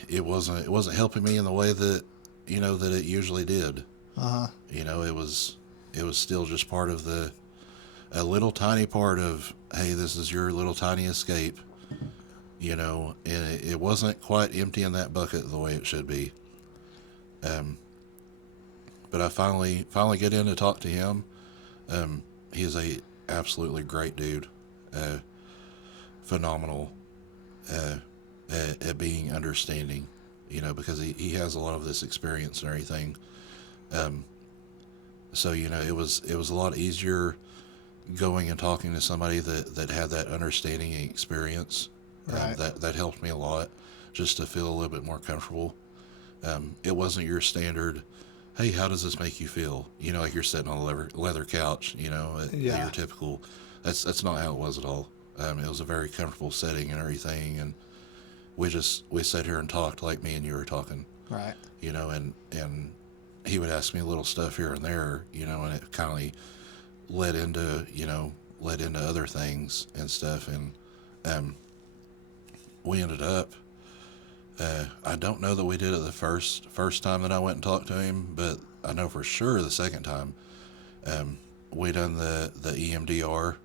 it wasn't helping me in the way that that it usually did. Uh huh. It was still just part of a little tiny part of, hey, this is your little tiny escape. And it wasn't quite emptying that bucket the way it should be. But I finally get in to talk to him. He is a absolutely great dude, phenomenal at being understanding. Because he has a lot of this experience and everything. So it was a lot easier going and talking to somebody that had that understanding and experience. Right. That helped me a lot, just to feel a little bit more comfortable. It wasn't your standard, hey, how does this make you feel? Like you're sitting on a leather couch, Yeah. your typical. That's not how it was at all. It was a very comfortable setting and everything, and we sat here and talked like me and you were talking, Right. and he would ask me little stuff here and there, and it kind of led into, other things and stuff. And we ended up, I don't know that we did it the first time that I went and talked to him, but I know for sure the second time, we done the EMDR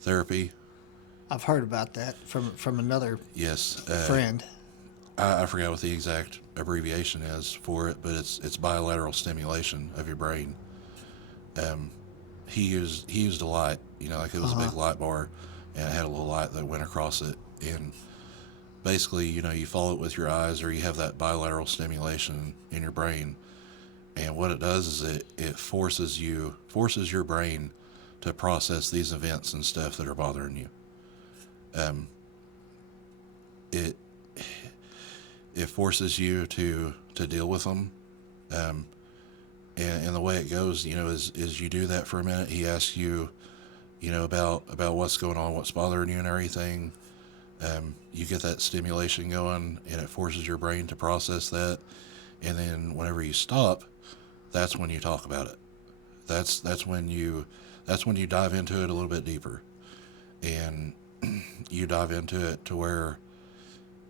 therapy. I've heard about that from another Yes. friend. I forgot what the exact abbreviation is for it, but it's bilateral stimulation of your brain. He used a light, like it was a big light bar, and it had a little light that went across it. And basically, you follow it with your eyes, or you have that bilateral stimulation in your brain. And what it does is it forces your brain to process these events and stuff that are bothering you. It forces you to deal with them. And the way it goes, is you do that for a minute. He asks you, about what's going on, what's bothering you and everything. You get that stimulation going, and it forces your brain to process that. And then whenever you stop, that's when you talk about it. That's when you dive into it a little bit deeper, and you dive into it to where,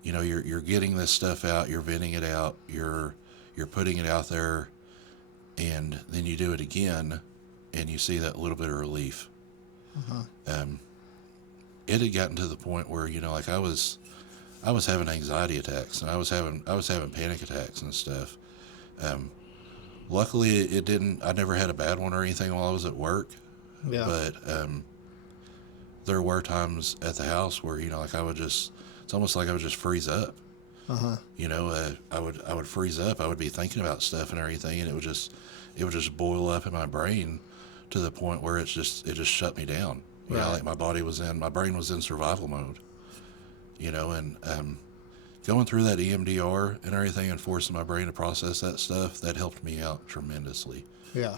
you're getting this stuff out, you're venting it out, you're putting it out there, and then you do it again, and you see that little bit of relief. It had gotten to the point where, like I was having anxiety attacks, and I was having panic attacks and stuff. Luckily, it didn't. I never had a bad one or anything while I was at work. Yeah. But there were times at the house where, like it's almost like I would just freeze up. I would freeze up. I would be thinking about stuff and everything, and it would just boil up in my brain to the point where it just shut me down. Like my brain was in survival mode. And going through that EMDR and everything and forcing my brain to process that stuff, that helped me out tremendously. Yeah.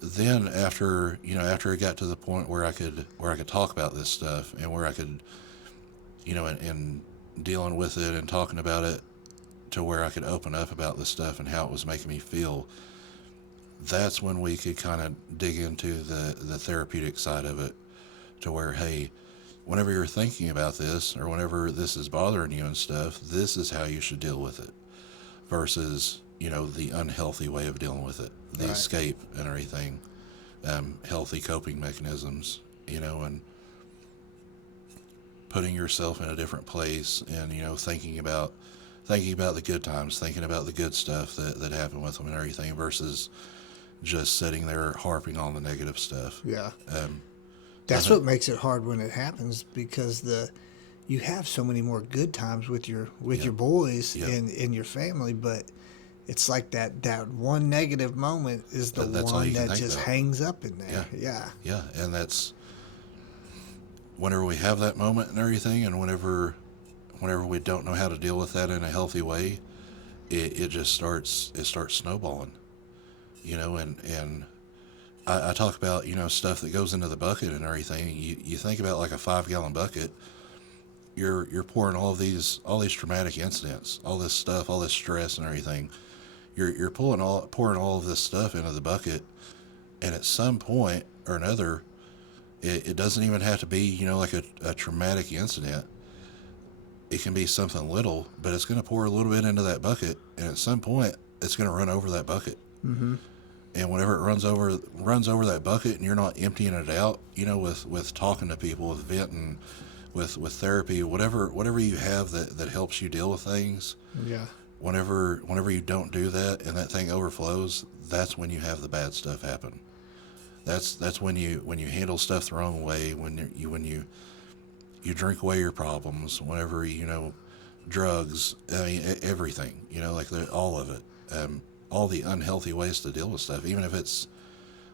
Then after it got to the point where I could talk about this stuff, and where I could, and dealing with it and talking about it to where I could open up about this stuff and how it was making me feel, that's when we could kind of dig into the therapeutic side of it, to where, hey, whenever you're thinking about this, or whenever this is bothering you and stuff, this is how you should deal with it, versus, the unhealthy way of dealing with it, the escape and everything, healthy coping mechanisms, and putting yourself in a different place, and, thinking about the good times, thinking about the good stuff that happened with them and everything, versus just sitting there harping on the negative stuff. Yeah. That's what makes it hard when it happens, because you have so many more good times with your boys and your family, but it's like that one negative moment is the one that just hangs up in there. Yeah, and that's whenever we have that moment and everything, and whenever we don't know how to deal with that in a healthy way, it just starts snowballing, and I talk about, stuff that goes into the bucket and everything. You think about like a 5-gallon bucket. You're pouring all these traumatic incidents, all this stuff, all this stress and everything. You're pouring all of this stuff into the bucket, and at some point or another, it doesn't even have to be, like a traumatic incident. It can be something little, but it's going to pour a little bit into that bucket, and at some point, it's going to run over that bucket. Mm-hmm. And whenever it runs over that bucket, and you're not emptying it out, with talking to people, with venting, with therapy, whatever you have that helps you deal with things. Yeah. Whenever you don't do that, and that thing overflows, that's when you have the bad stuff happen. That's when you handle stuff the wrong way, when you drink away your problems, whenever drugs, I mean everything, like all of it. All the unhealthy ways to deal with stuff, even if it's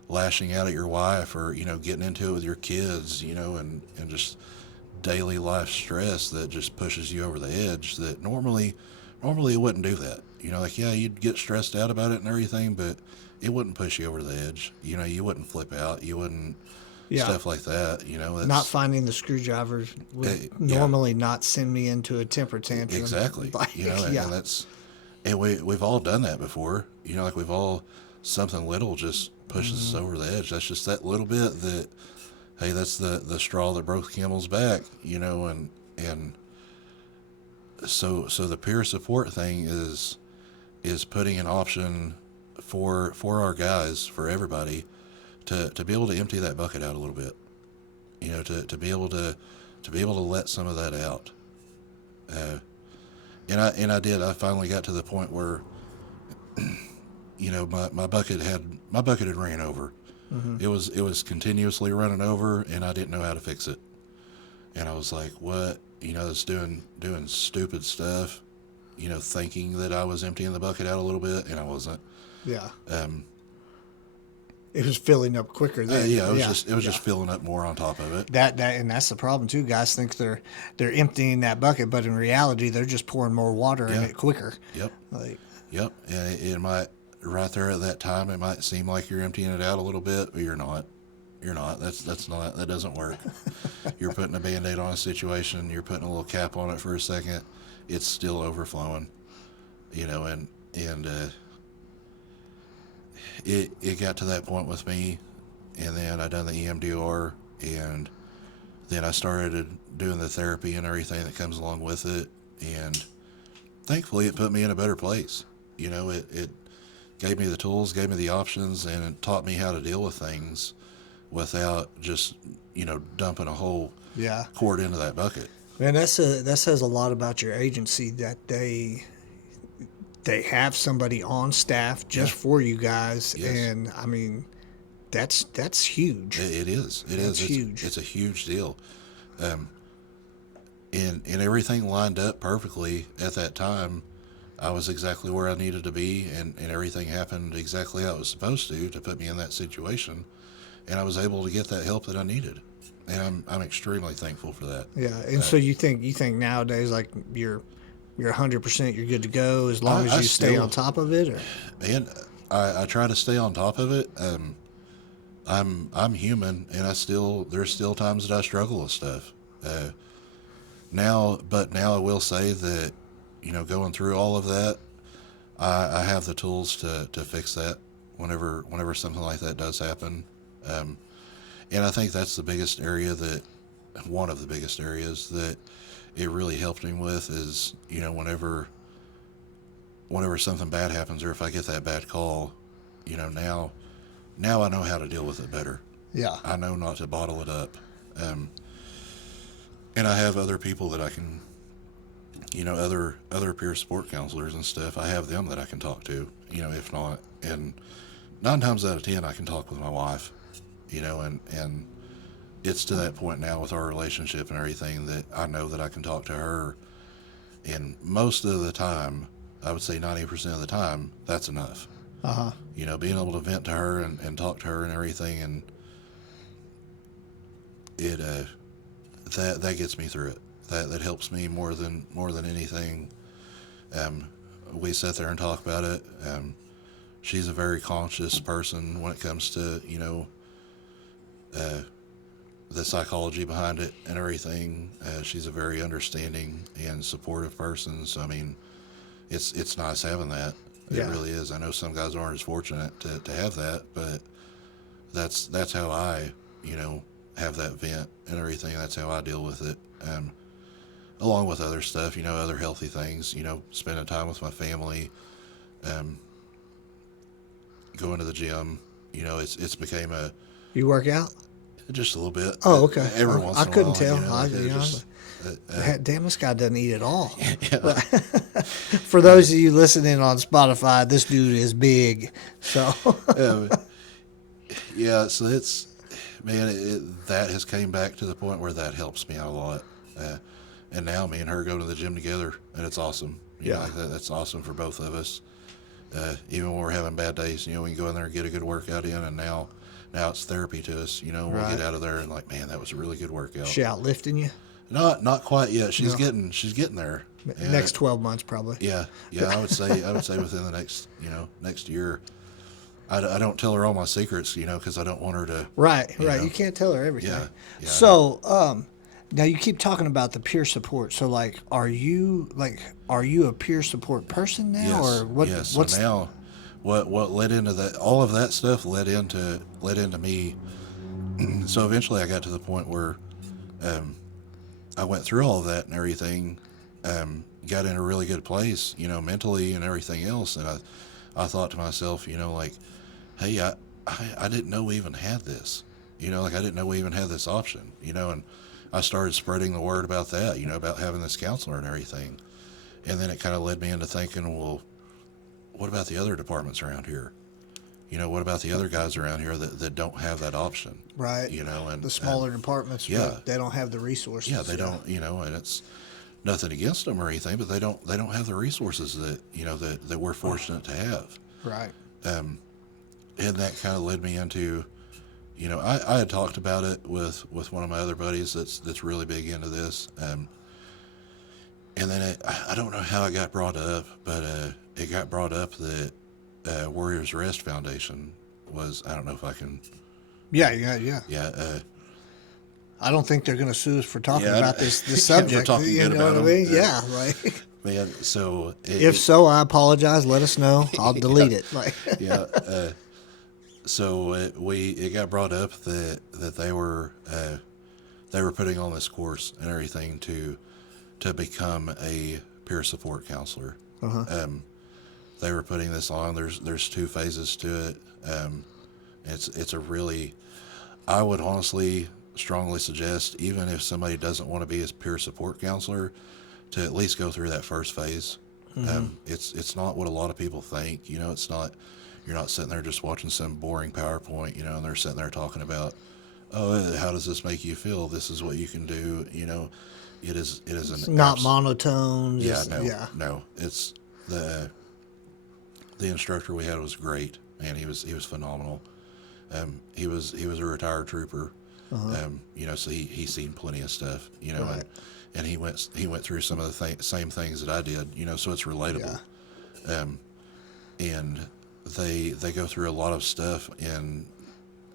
lashing out at your wife, or, getting into it with your kids, and just daily life stress that just pushes you over the edge, that normally it wouldn't do that. You'd get stressed out about it and everything, but it wouldn't push you over the edge. You wouldn't flip out. You wouldn't, stuff like that. Not finding the screwdrivers would normally not send me into a temper tantrum. Exactly. Like, and And we've all done that before. Like we've all, something little just pushes us Mm-hmm. over the edge. That's just that little bit that, hey, that's the straw that broke the camel's back, and so the peer support thing is putting an option for our guys, for everybody, to be able to empty that bucket out a little bit, to be able to let some of that out. And I did. I finally got to the point where, my bucket had ran over. Mm-hmm. It was continuously running over, and I didn't know how to fix it. And I was like, what? It's doing stupid stuff. Thinking that I was emptying the bucket out a little bit, and I wasn't. Yeah. Um, It was filling up quicker then. yeah, it was just filling up more on top of it. And that's the problem too. Guys think they're emptying that bucket, but in reality, they're just pouring more water in it quicker. Yep. Like, Yep. And it might, right there at that time, it might seem like you're emptying it out a little bit, but you're not. You're not. That doesn't work. You're putting a Band-Aid on a situation. You're putting a little cap on it for a second. It's still overflowing. It got to that point with me, and then I done the EMDR, and then I started doing the therapy and everything that comes along with it, and thankfully it put me in a better place. It gave me the tools, gave me the options, and it taught me how to deal with things without just dumping a whole quart into that bucket. man, that says a lot about your agency, that they have somebody on staff just for you guys. Yes. And I mean, that's huge. It is. It's huge. It's a huge deal. And everything lined up perfectly at that time. I was exactly where I needed to be, and everything happened exactly how it was supposed to put me in that situation. And I was able to get that help that I needed. And I'm extremely thankful for that. Yeah. And so you think nowadays, like, you're 100%, you're good to go as long as you stay on top of it? Or? And I try to stay on top of it. I'm human, and there's still times that I struggle with stuff. Now I will say that, going through all of that, I have the tools to fix that whenever something like that does happen. And I think that's one of the biggest areas that it really helped me with is, whenever something bad happens, or if I get that bad call, now I know how to deal with it better. Yeah. I know not to bottle it up. And I have other people that I can, other peer support counselors and stuff. I have them that I can talk to, if not. And 9 times out of 10, I can talk with my wife, and it's to that point now with our relationship and everything that I know that I can talk to her. And most of the time, I would say 90% of the time, that's enough. Uh-huh. Being able to vent to her and talk to her and everything, and it that gets me through it. That helps me more than anything. We sit there and talk about it. She's a very conscious person when it comes to the psychology behind it and everything. She's a very understanding and supportive person. So I mean, it's nice having that. It really is. I know some guys aren't as fortunate to have that, but that's how I, have that vent and everything. That's how I deal with it. Along with other stuff, other healthy things, spending time with my family, going to the gym, it's became You work out? just a little bit. Oh, okay. Every once in a while. I couldn't tell. Damn, this guy doesn't eat at all. Yeah. For those of you listening on Spotify, this dude is big. So yeah, so it's, man, that has came back to the point where that helps me out a lot. And now me and her go to the gym together, and it's awesome. Like that's awesome for both of us. Even when we're having bad days, we can go in there and get a good workout in, and now it's therapy to us. We'll get out of there and like, man, that was a really good workout. She out lifting you? Not quite yet. She's getting there. Next 12 months probably. Yeah. I would say within the next year. I don't tell her all my secrets, because I don't want her to. Right. You can't tell her everything. Yeah. So, Now you keep talking about the peer support. So like, are you a peer support person now, Yes, or what? yes. So What's now, what led into that? All of that stuff led into me. So eventually, I got to the point where um, I went through all of that and everything. Got in a really good place, mentally and everything else. And I thought to myself, like, hey, I didn't know we even had this. Like I didn't know we even had this option. And I started spreading the word about that. About having this counselor and everything. And then it kind of led me into thinking, well, what about the other departments around here? What about the other guys around here that don't have that option? right? And The smaller departments, yeah, they don't have the resources. yeah, they don't, and it's nothing against them or anything, but they don't have the resources that that we're fortunate to have. Right. Um, and that kind of led me into, I had talked about it with one of my other buddies that's really big into this. And then I don't know how it got brought up, but it got brought up that Warriors Rest Foundation was, I don't know if I can, Yeah, yeah, yeah. yeah, I don't think they're going to sue us for talking Yeah, about this for subject. talking You good know what about I mean? them. Yeah, like man, so if so, I apologize. Let us know. I'll delete it. Like, yeah, so it got brought up that they were putting on this course and everything to become a peer support counselor. They were putting this on. There's two phases to it. It's a really, I would honestly strongly suggest, even if somebody doesn't want to be a peer support counselor, to at least go through that first phase. It's not what a lot of people think. It's not, you're not sitting there just watching some boring PowerPoint, and they're sitting there talking about, oh, how does this make you feel? This is what you can do. It is an not monotone. yeah, Just, no, yeah. no. It's the instructor we had was great, man. He was phenomenal. He was a retired trooper. So he's seen plenty of stuff, Right. and he went through some of the same things that I did, so it's relatable. And they go through a lot of stuff in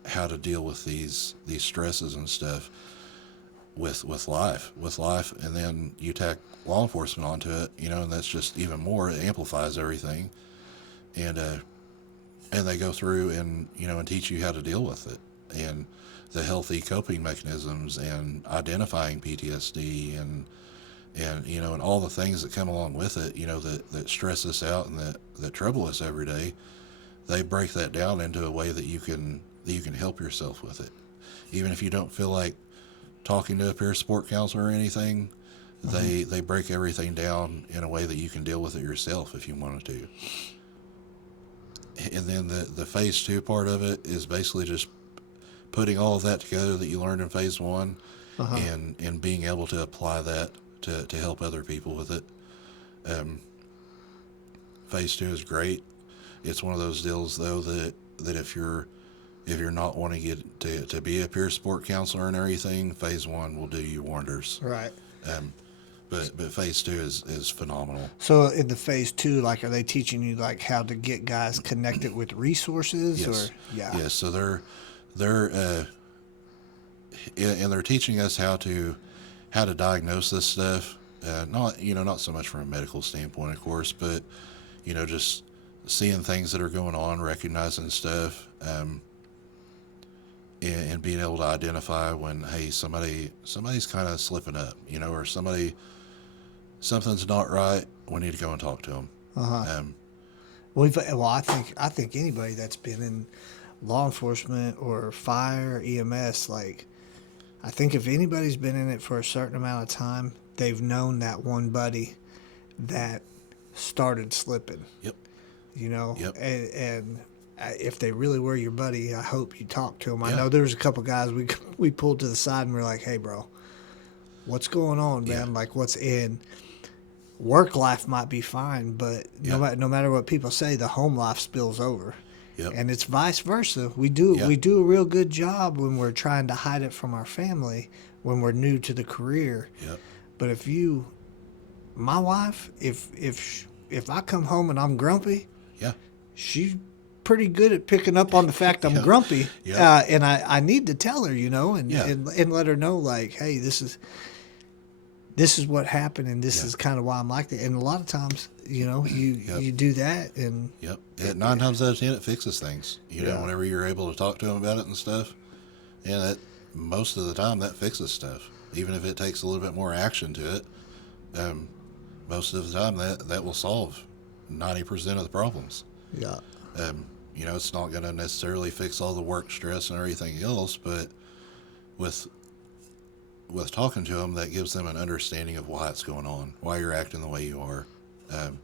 how to deal with these stresses and stuff with life, and then you tack law enforcement onto it, and that's just even more. It amplifies everything, and they go through and and teach you how to deal with it, and the healthy coping mechanisms, and identifying PTSD, and and all the things that come along with it, that stress us out and that trouble us every day. They break that down into a way that you can help yourself with it, even if you don't feel like talking to a peer support counselor or anything. They break everything down in a way that you can deal with it yourself if you wanted to. And then the phase 2 part of it is basically just putting all of that together that you learned in phase 1, and being able to apply that to help other people with it. Phase 2 is great. It's one of those deals though that if you're not wanting to be a peer support counselor and everything, phase 1 will do you wonders. Right. But phase 2 is phenomenal. So in the phase 2, like, are they teaching you like how to get guys connected with resources? Yes. Or yeah. Yes. So they're and they're teaching us how to diagnose this stuff. Not so much from a medical standpoint, of course, but just seeing things that are going on, recognizing stuff, and being able to identify when, hey, somebody's kind of slipping up, or something's not right. We need to go and talk to them. Well, I think anybody that's been in law enforcement or fire, EMS, like, I think if anybody's been in it for a certain amount of time, they've known that one buddy that started slipping. Yep. Yep. And if they really were your buddy, I hope you talked to them. Yeah. I know there was a couple guys we pulled to the side and we're like, hey, bro, what's going on, man? Yeah. Like, what's in? Work life might be fine, but no matter what people say, the home life spills over. Yep. And it's vice versa. We do a real good job when we're trying to hide it from our family when we're new to the career. Yep. But my wife, if I come home and I'm grumpy, Yeah. she pretty good at picking up on the fact I'm grumpy, Yeah. and I need to tell her, and, Yeah. and let her know, like, hey, this is what happened, and this is kind of why I'm like that. And a lot of times, you do that, and Yep. 9 times out of 10, it fixes things. Whenever you're able to talk to them about it and stuff, and that most of the time that fixes stuff. Even if it takes a little bit more action to it, most of the time that will solve 90% of the problems. yeah, It's not going to necessarily fix all the work stress and everything else, but with talking to them, that gives them an understanding of why it's going on, why you're acting the way you are. And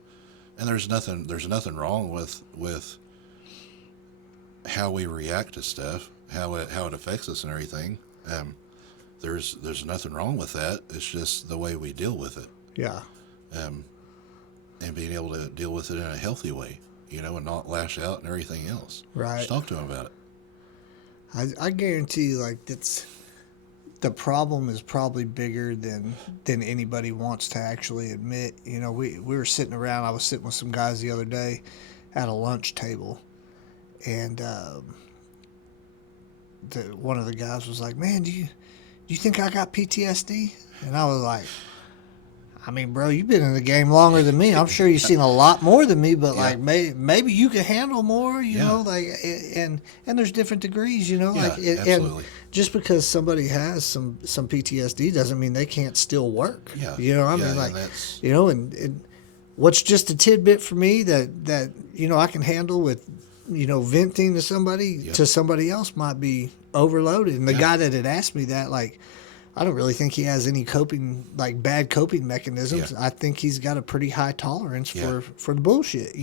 there's nothing wrong with how we react to stuff, how it affects us and everything. There's nothing wrong with that. It's just the way we deal with it. yeah. And being able to deal with it in a healthy way, and not lash out and everything else. Right. Just talk to them about it. I guarantee you, like, the problem is probably bigger than anybody wants to actually admit. We were sitting around. I was sitting with some guys the other day at a lunch table, and one of the guys was like, "Man, do you think I got PTSD?" And I was like, I mean, bro, you've been in the game longer than me. I'm sure you've seen a lot more than me, but like maybe you can handle more, you know, like, and there's different degrees, like, absolutely. and just because somebody has some PTSD doesn't mean they can't still work. Yeah. I mean, like, and what's just a tidbit for me that I can handle with, venting to somebody else might be overloaded. And the guy that had asked me that, like, I don't really think he has any bad coping mechanisms. I think he's got a pretty high tolerance for the bullshit,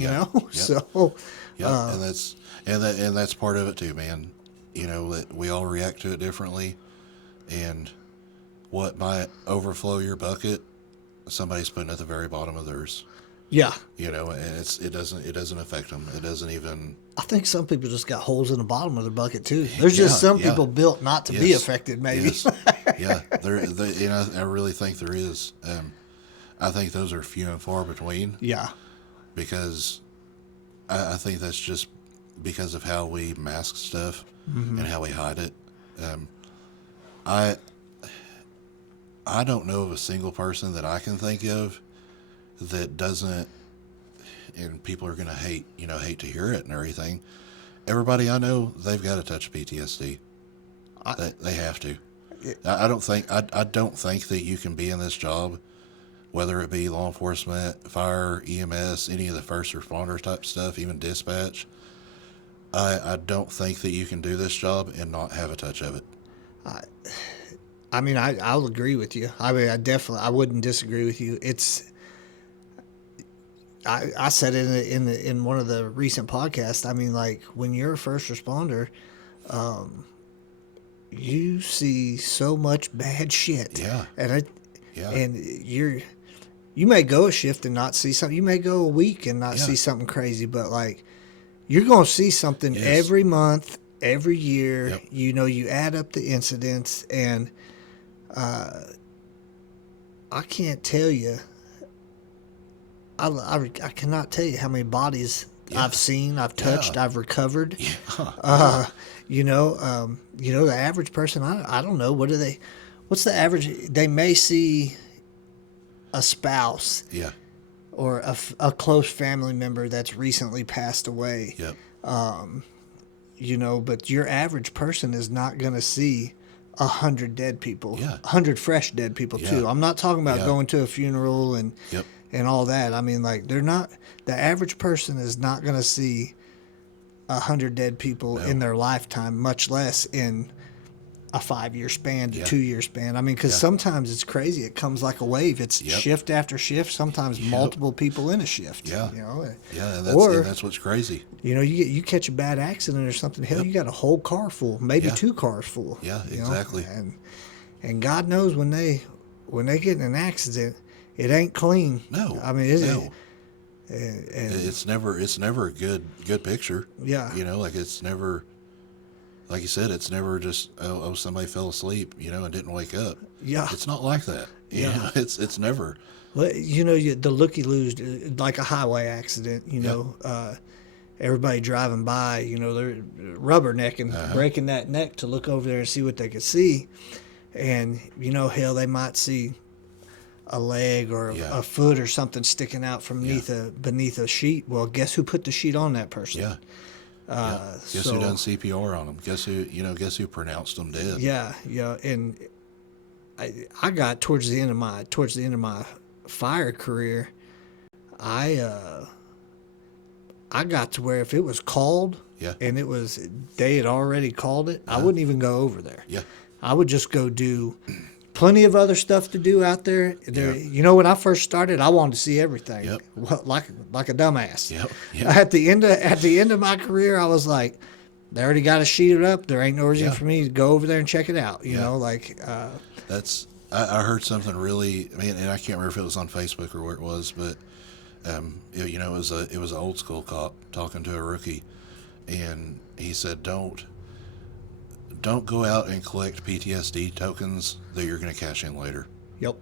So, and that's part of it too, man. That we all react to it differently, and what might overflow your bucket, somebody's putting at the very bottom of theirs. Yeah. And it doesn't affect them. It doesn't even. I think some people just got holes in the bottom of their bucket too. There's just some people built not to be affected, maybe. Yes. I really think there is. I think those are few and far between. Yeah. Because I think that's just because of how we mask stuff and how we hide it. I don't know of a single person that I can think of that doesn't, and people are going to hate to hear it and everything. Everybody I know, they've got a touch of PTSD. They have to. I don't think that you can be in this job, whether it be law enforcement, fire, EMS, any of the first responder type stuff, even dispatch. I don't think that you can do this job and not have a touch of it. I mean, I'll agree with you. I mean, I wouldn't disagree with you. I said it in one of the recent podcasts. I mean, like, when you're a first responder, you see so much bad shit. Yeah. And you may go a shift and not see something. You may go a week and not see something crazy, but like, you're going to see something every month, every year. Yep. You add up the incidents, and I can't tell you. I cannot tell you how many bodies I've seen, I've touched, I've recovered. The average person, I don't know. What's the average? They may see a spouse or a close family member that's recently passed away. Yep. But your average person is not going to see 100 dead people, 100 fresh dead people too. I'm not talking about going to a funeral and all that. I mean, like, the average person is not going to see 100 dead people in their lifetime, much less in a 5-year span to 2-year span. I mean, because sometimes it's crazy. It comes like a wave. It's shift after shift, sometimes multiple people in a shift. And that's what's crazy. You catch a bad accident or something, hell, you got a whole car full, maybe 2 cars full. Yeah, exactly. And God knows when they get in an accident, it ain't clean. No. I mean, it's never a good picture. Yeah. Like, it's never, like you said, it's never just, somebody fell asleep, and didn't wake up. Yeah. It's not like that. It's never. Well, the looky-loos, like a highway accident, everybody driving by, they're rubbernecking, breaking that neck to look over there and see what they could see. And, hell, they might see a leg or a foot or something sticking out from beneath a sheet. Well, guess who put the sheet on that person? Yeah. Guess who done CPR on them? Guess who pronounced them dead? Yeah, and I got towards the end of my fire career, I got to where if it was called, and they had already called it, I wouldn't even go over there. Yeah. I would just go do plenty of other stuff to do out there. When I first started, I wanted to see everything. Yep. Like a dumbass. Yep. At the end of my career, I was like, they already got it sheeted up. There ain't no reason for me to go over there and check it out. That's I heard something really. And I can't remember if it was on Facebook or where it was, but it was an old school cop talking to a rookie, and he said, Don't go out and collect PTSD tokens that you're going to cash in later. Yep.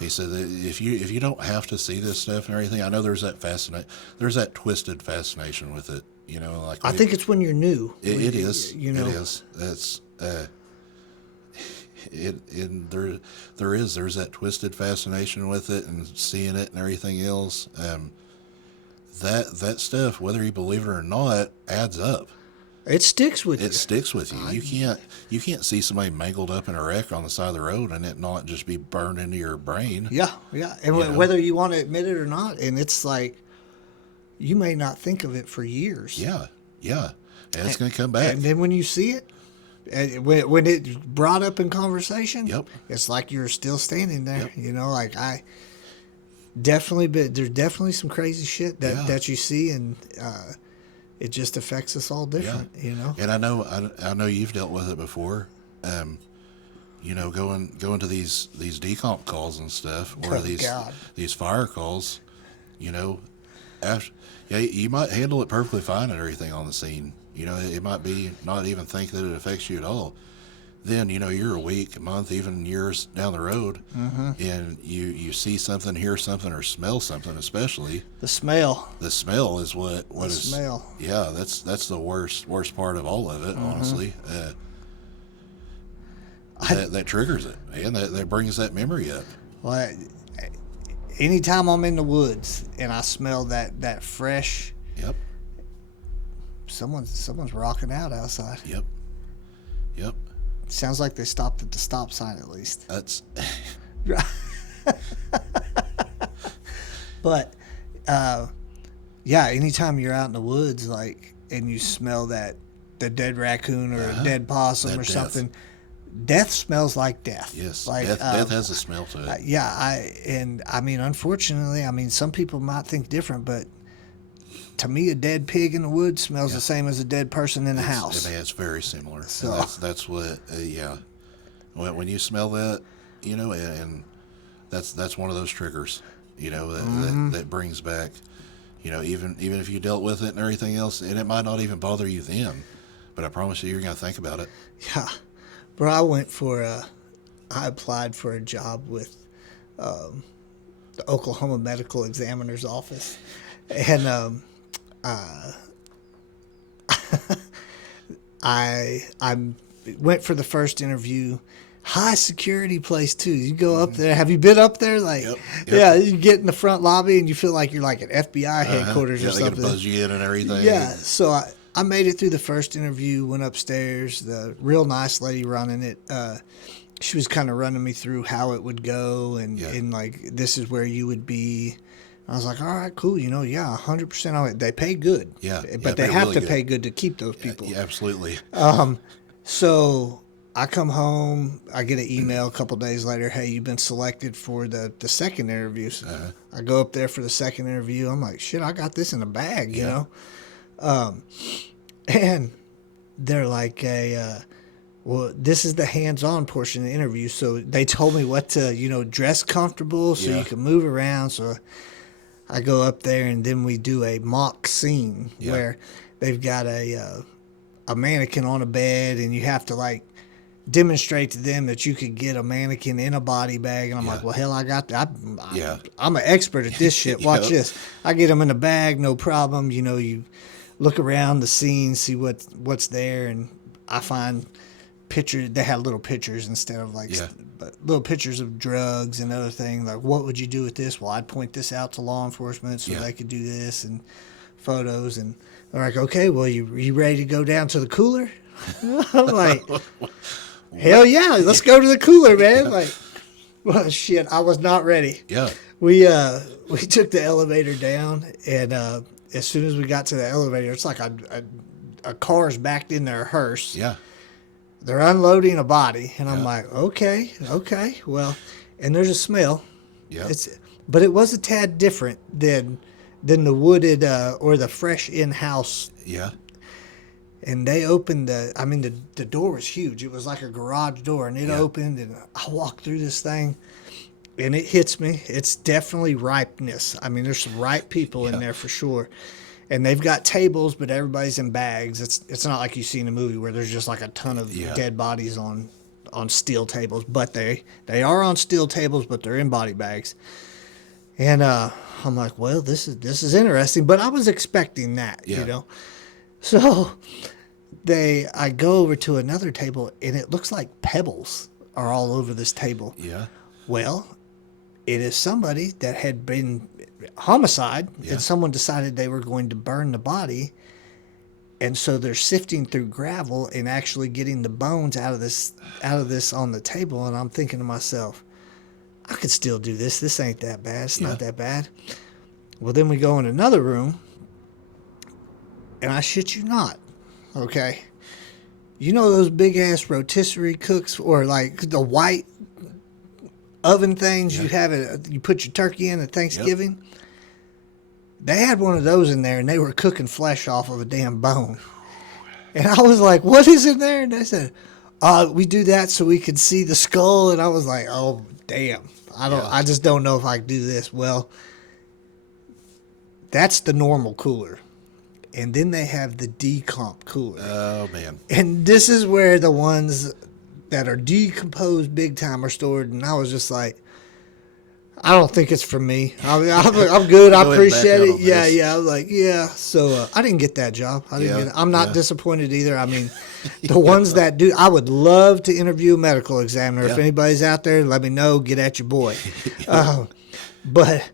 He said that if you don't have to see this stuff and everything, I know there's that twisted fascination with it. I think it's when you're new. It is. It is. That's there's that twisted fascination with it and seeing it and everything else. That stuff, whether you believe it or not, adds up. It sticks with you. It sticks with you. You can't see somebody mangled up in a wreck on the side of the road and it not just be burned into your brain. Yeah. And whether you want to admit it or not, and it's like you may not think of it for years. Yeah. And it's going to come back. And then when you see it, when it's brought up in conversation, it's like you're still standing there. Yep. There's definitely some crazy shit that you see, and it just affects us all different, And I know you've dealt with it before. Going to these decomp calls and stuff, or these fire calls. You might handle it perfectly fine and everything on the scene. It might be not even think that it affects you at all. Then, you're a week, a month, even years down the road, and you see something, hear something, or smell something, especially. The smell. The smell is what is. Smell. Yeah, that's the worst part of all of it, honestly. That triggers it, and that brings that memory up. Well, anytime I'm in the woods and I smell that fresh. Yep. Someone's rocking out outside. Yep. Sounds like they stopped at the stop sign at least. That's. But, anytime you're out in the woods, and you smell the dead raccoon or a dead possum or something, death smells like death. Yes, death has a smell to it. Unfortunately, some people might think different, but to me, a dead pig in the woods smells the same as a dead person in the house. It's very similar. So that's what. When you smell that, and that's one of those triggers. That brings back. Even if you dealt with it and everything else, and it might not even bother you then, but I promise you're going to think about it. Yeah, bro. I applied for a job with the Oklahoma Medical Examiner's Office, and I went for the first interview. High security place too. You go up there. Have you been up there? Yep. Yeah, you get in the front lobby and you feel like you're like at FBI headquarters or they something. They buzz you in and everything. Yeah. So I made it through the first interview. Went upstairs. The real nice lady running it. She was kind of running me through how it would go and like this is where you would be. I was like, all right, cool. 100% on it. They pay good. Yeah. But they have to pay good to keep those people. Yeah, absolutely. So I come home. I get an email a couple days later. Hey, you've been selected for the second interview. So I go up there for the second interview. I'm like, shit, I got this in a bag, you know? And they're like, well, this is the hands-on portion of the interview. So they told me what to, dress comfortable so you can move around. So I go up there and then we do a mock scene where they've got a mannequin on a bed and you have to demonstrate to them that you could get a mannequin in a body bag. And I'm like, well, hell, I got that. I'm an expert at this shit. Watch this. I get them in a bag, no problem. You look around the scene, see what's there, and I find pictures. They had little pictures instead of like but little pictures of drugs and other things. Like, what would you do with this? Well, I'd point this out to law enforcement so they could do this, and photos. And they're like, okay, well, you ready to go down to the cooler? I'm like, hell yeah, let's go to the cooler, man. Like, well, shit, I was not ready. Yeah. We took the elevator down, and as soon as we got to the elevator, it's like a car's backed in their hearse. Yeah. They're unloading a body, and I'm like, okay, well, and there's a smell. Yeah. But it was a tad different than the wooded or the fresh in-house. Yeah. And they opened the door was huge. It was like a garage door, and it opened, and I walked through this thing, and it hits me. It's definitely ripeness. I mean, there's some ripe people in there for sure. And they've got tables, but everybody's in bags. It's not like you see in a movie where there's just like a ton of dead bodies on steel tables. But they are on steel tables, but they're in body bags. And I'm like, well, this is interesting. But I was expecting that, you know. So I go over to another table, and it looks like pebbles are all over this table. Yeah. Well, it is somebody that had been homicide, and someone decided they were going to burn the body, and so they're sifting through gravel and actually getting the bones out of this on the table. And I'm thinking to myself, I could still do this. This ain't that bad. It's not that bad. Well, then we go in another room, and I shit you not, okay, you know those big ass rotisserie cooks, or like the white oven things you put your turkey in at Thanksgiving? They had one of those in there, and they were cooking flesh off of a damn bone. And I was like, what is in there? And they said, we do that so we could see the skull. And I was like, oh, damn. I just don't know if I can do this. Well, that's the normal cooler. And then they have the decomp cooler. Oh, man. And this is where the ones that are decomposed big time are stored. And I was just like, I don't think it's for me. I'm good. I appreciate it. Yeah. I was like, yeah. So I didn't get that job. I'm not disappointed either. I mean, the ones that do, I would love to interview a medical examiner. If anybody's out there, let me know. Get at your boy. But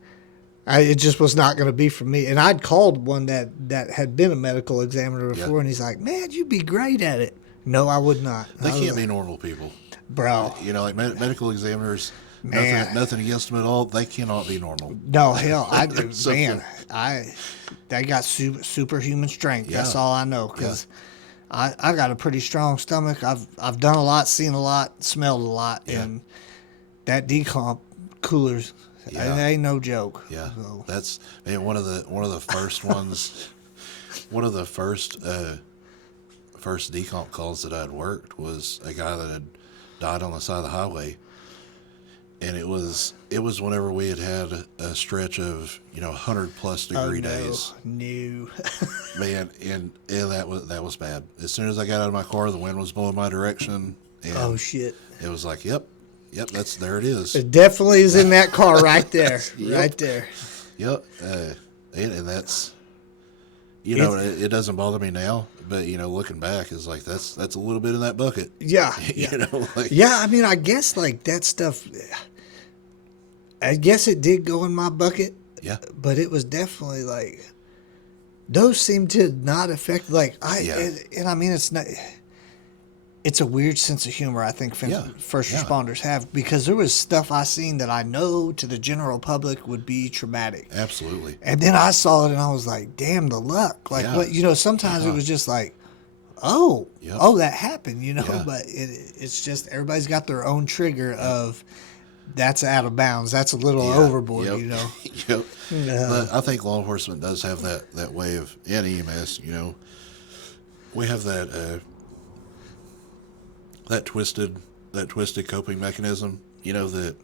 it just was not going to be for me. And I'd called one that had been a medical examiner before, and he's like, man, you'd be great at it. No, I would not. They can't be normal people. Bro. You know, like medical examiners, nothing against them at all. They cannot be normal. No, hell, they got superhuman strength. Yeah. That's all I know, because I got a pretty strong stomach. I've done a lot, seen a lot, smelled a lot, and that decomp coolers, it ain't no joke. Yeah, so. That's one of the first ones. One of the first decomp calls that I'd worked was a guy that had died on the side of the highway, and it was whenever we had a stretch of 100+ degree days. No. Man, and that was bad. As soon as I got out of my car, the wind was blowing my direction. And oh shit! It was like, yep, there it is. It definitely is in that car right there, right there. Yep, and that's it doesn't bother me now, but looking back is like that's a little bit in that bucket. Yeah, I mean, I guess like that stuff. I guess it did go in my bucket. Yeah, but it was definitely like those seem to not affect and I mean it's not. It's a weird sense of humor, I think, first responders have, because there was stuff I seen that I know to the general public would be traumatic. Absolutely. And then I saw it and I was like, damn, the luck. Like, what, sometimes it was just like, oh, that happened, but it's just everybody's got their own trigger of that's out of bounds. That's a little overboard, Yep. But I think law enforcement does have that way of, and EMS, we have that twisted coping mechanism, that,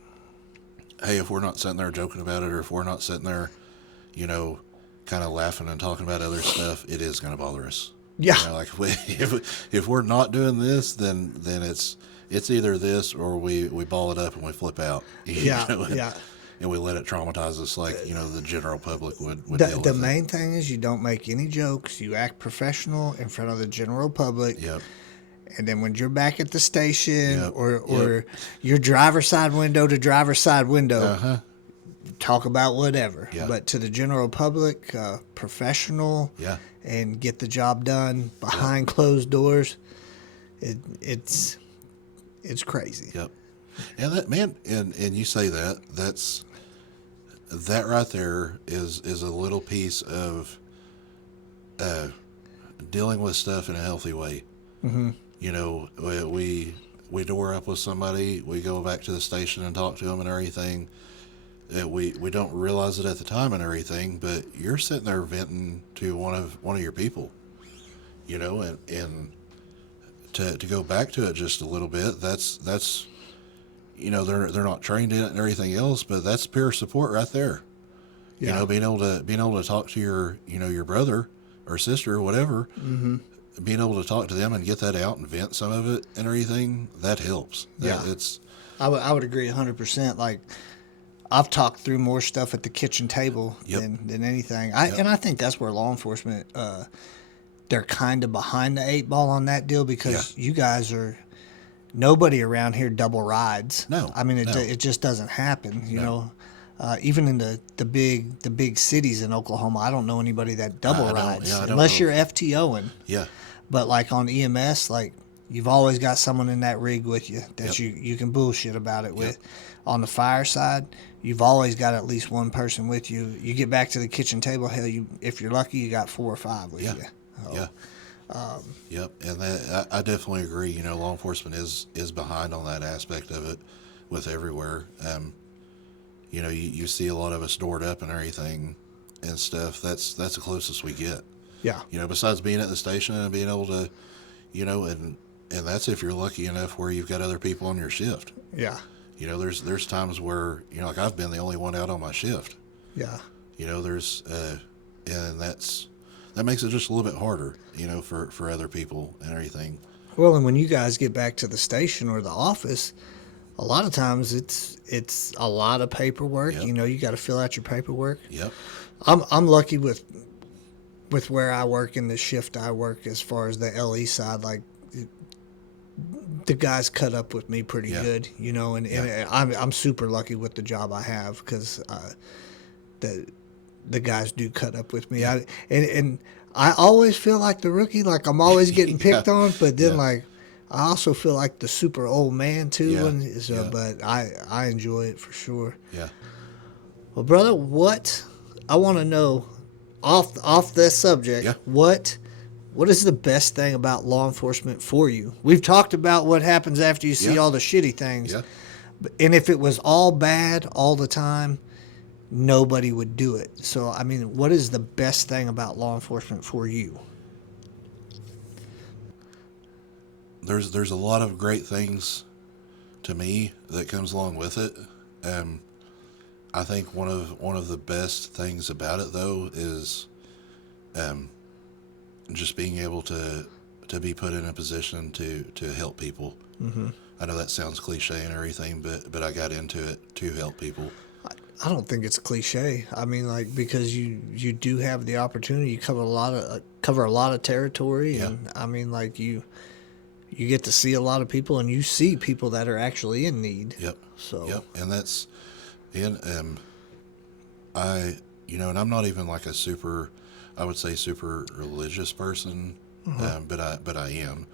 hey, if we're not sitting there joking about it, or if we're not sitting there, kind of laughing and talking about other stuff, it is going to bother us. Yeah. Like if we're not doing this, then it's either this or we ball it up and we flip out. Yeah. we let it traumatize us like the general public would deal The with main thing is you don't make any jokes. You act professional in front of the general public. it. Yep. And then when you're back at the station Yep. or your driver's side window to driver's side window, Uh-huh. talk about whatever. Yeah. But to the general public, professional, Yeah. and get the job done behind closed doors, it's crazy. Yep. And that man, and you say that right there is a little piece of dealing with stuff in a healthy way. Mm-hmm. We door up with somebody, we go back to the station and talk to them and everything. We don't realize it at the time and everything, but you're sitting there venting to one of your people, and to go back to it just a little bit, that's they're not trained in it and everything else, but that's peer support right there. Yeah. Being able to talk to your brother or sister or whatever, Mm-hmm. being able to talk to them and get that out and vent some of it and everything, that helps. Yeah. It's I would agree 100%. Like, I've talked through more stuff at the kitchen table Yep. than anything. And I think that's where law enforcement, they're kind of behind the eight ball on that deal, because you guys are, nobody around here double rides. No, I mean, no. it just doesn't happen, you No. know. Even in the big cities in Oklahoma, I don't know anybody that double I don't- rides, yeah, I don't unless know. you're FTOing. yeah. But like on EMS, like, you've always got someone in that rig with you that Yep. you can bullshit about it with. On the fire side, you've always got at least one person with you. You get back to the kitchen table, hell, if you're lucky, you got 4 or 5 with Yeah. you. Oh, Yeah. Yep. And that I definitely agree. Law enforcement is behind on that aspect of it with everywhere. You see a lot of us doored up and everything and stuff. That's the closest we get. yeah, Besides being at the station and being able to, and that's if you're lucky enough where you've got other people on your shift. yeah, There's times where, like I've been the only one out on my shift. yeah. There's and that makes it just a little bit harder, for other people and everything. Well, and when you guys get back to the station or the office, a lot of times it's a lot of paperwork. Yep. You got to fill out your paperwork. Yep. I'm lucky with where I work and the shift I work as far as the LE side. Like, the guys cut up with me pretty Yeah. good, and I'm super lucky with the job I have, because the guys do cut up with me. And I always feel like the rookie, like I'm always getting picked on, but then Yeah. like I also feel like the super old man too. Yeah. Yeah. But I enjoy it for sure. Yeah. Well, brother, what I want to know off this subject, Yeah. what is the best thing about law enforcement for you? We've talked about what happens after you see Yeah. all the shitty things. Yeah. And if it was all bad all the time, nobody would do it. So, I mean, what is the best thing about law enforcement for you? There's a lot of great things to me that comes along with it. I think one of the best things about it though is just being able to be put in a position to help people. Mm-hmm. I know that sounds cliche and everything, but I got into it to help people. I don't think it's cliche. I mean, like, because you do have the opportunity. You cover a lot of territory, Yeah. and I mean, like, you get to see a lot of people, and you see people that are actually in need. Yep. So. Yep. And that's, and and I'm not even like I would say super religious person, but I am,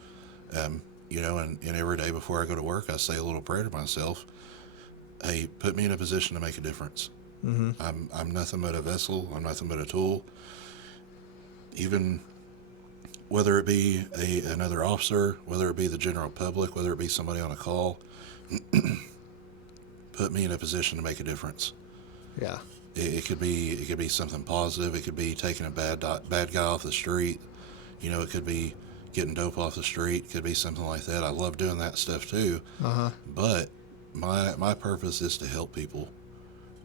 and every day before I go to work, I say a little prayer to myself. Hey, put me in a position to make a difference. Mm-hmm. I'm nothing but a vessel. I'm nothing but a tool. Even whether it be another officer, whether it be the general public, whether it be somebody on a call, put me in a position to make a difference. Yeah. It could be something positive. It could be taking a bad guy off the street. It could be getting dope off the street. It could be something like that. I love doing that stuff too. Uh-huh. But my purpose is to help people.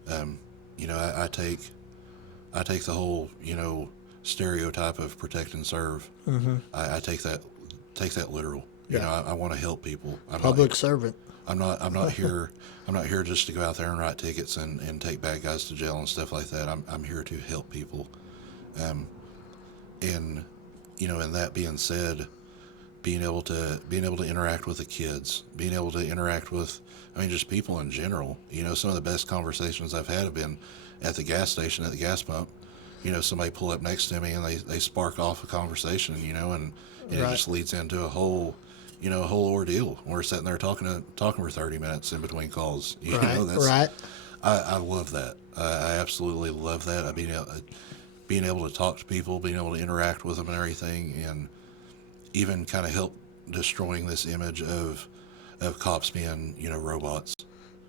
I take the whole stereotype of protect and serve. Mm-hmm. I take that literal. Yeah. I want to help people. Public servant. I'm not here. I'm not here just to go out there and write tickets and take bad guys to jail and stuff like that. I'm here to help people. Um, and and that being said, being able to interact with the kids, being able to interact with, I mean, just people in general. Some of the best conversations I've had have been at the gas station, at the gas pump. Somebody pull up next to me and they spark off a conversation, and it Right. just leads into a whole ordeal. We're sitting there talking for 30 minutes in between calls. Right. I love that. I absolutely love that. Being able to talk to people, being able to interact with them and everything, and even kind of help destroying this image of cops being robots.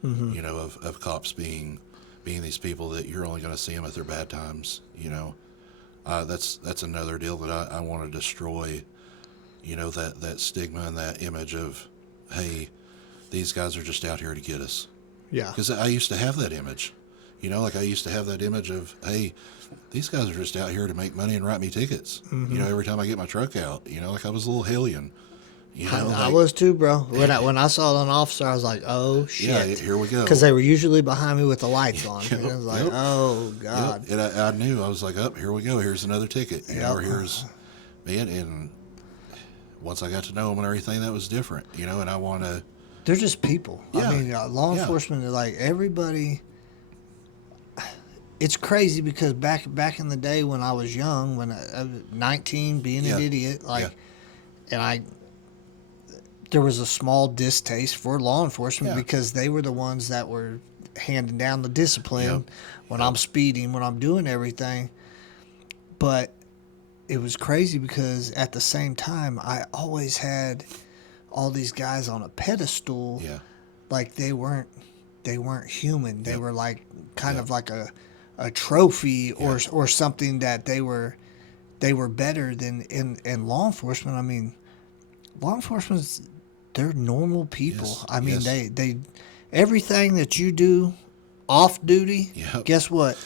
Of cops being these people that you're only going to see them at their bad times. That's another deal that I want to destroy. That stigma and that image of, hey, these guys are just out here to get us. Yeah. Because I used to have that image. Like I used to have that image of, hey, these guys are just out here to make money and write me tickets. Every time I get my truck out, like I was a little hellion. I was too, bro. When I saw an officer, I was like, "Oh shit!" Yeah, here we go. Because they were usually behind me with the lights on. Yep, And I was like, yep. "Oh god!" Yep. And I knew, I was like, "Up, here we go. Here's another ticket." Yep. Or here's, man. And once I got to know them and everything, that was different. And I want to. They're just people. Yeah. I mean, law Yeah. enforcement is like everybody. It's crazy because back in the day when I was young, when I was 19, being Yeah. an idiot, Yeah. and there was a small distaste for law enforcement Yeah. because they were the ones that were handing down the discipline Yep. when I'm speeding, when I'm doing everything. But it was crazy because at the same time, I always had all these guys on a pedestal, Yeah. like they weren't human. They Yep. were like kind Yep. of like a trophy or something that they were better than in law enforcement. I mean, law enforcement's they're normal people. Yes, I mean, yes. they everything that you do off duty. Yep. Guess what?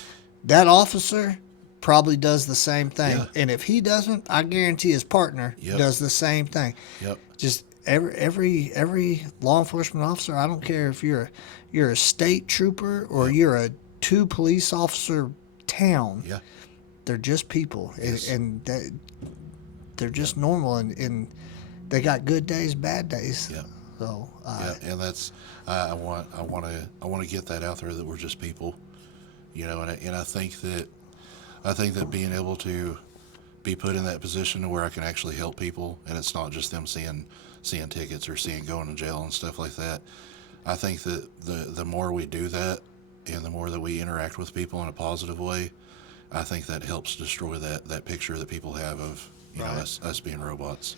That officer probably does the same thing. Yeah. And if he doesn't, I guarantee his partner Yep. does the same thing. Yep. Just every law enforcement officer. I don't care if you're a state trooper or Yep. you're a 2 police officer town. Yeah. They're just people, Yes. and they're just normal, and they got good days, bad days. Yeah. So Yeah. And that's I want to get that out there that we're just people. And I think that being able to be put in that position where I can actually help people, and it's not just them seeing tickets or going to jail and stuff like that. I think that the more we do that, and the more that we interact with people in a positive way, I think that helps destroy that picture that people have of Right. us being robots.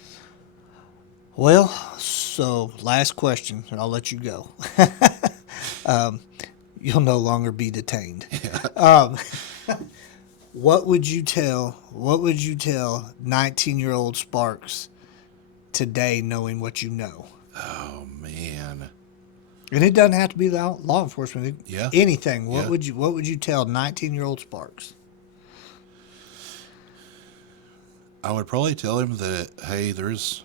well, so last question, and I'll let you go. You'll no longer be detained. What would you tell 19-year-old Sparks today, knowing what you know? Oh man. And it doesn't have to be law enforcement. Yeah. Anything. What Yeah. would you tell 19-year-old Sparks? I would probably tell him that, hey, there's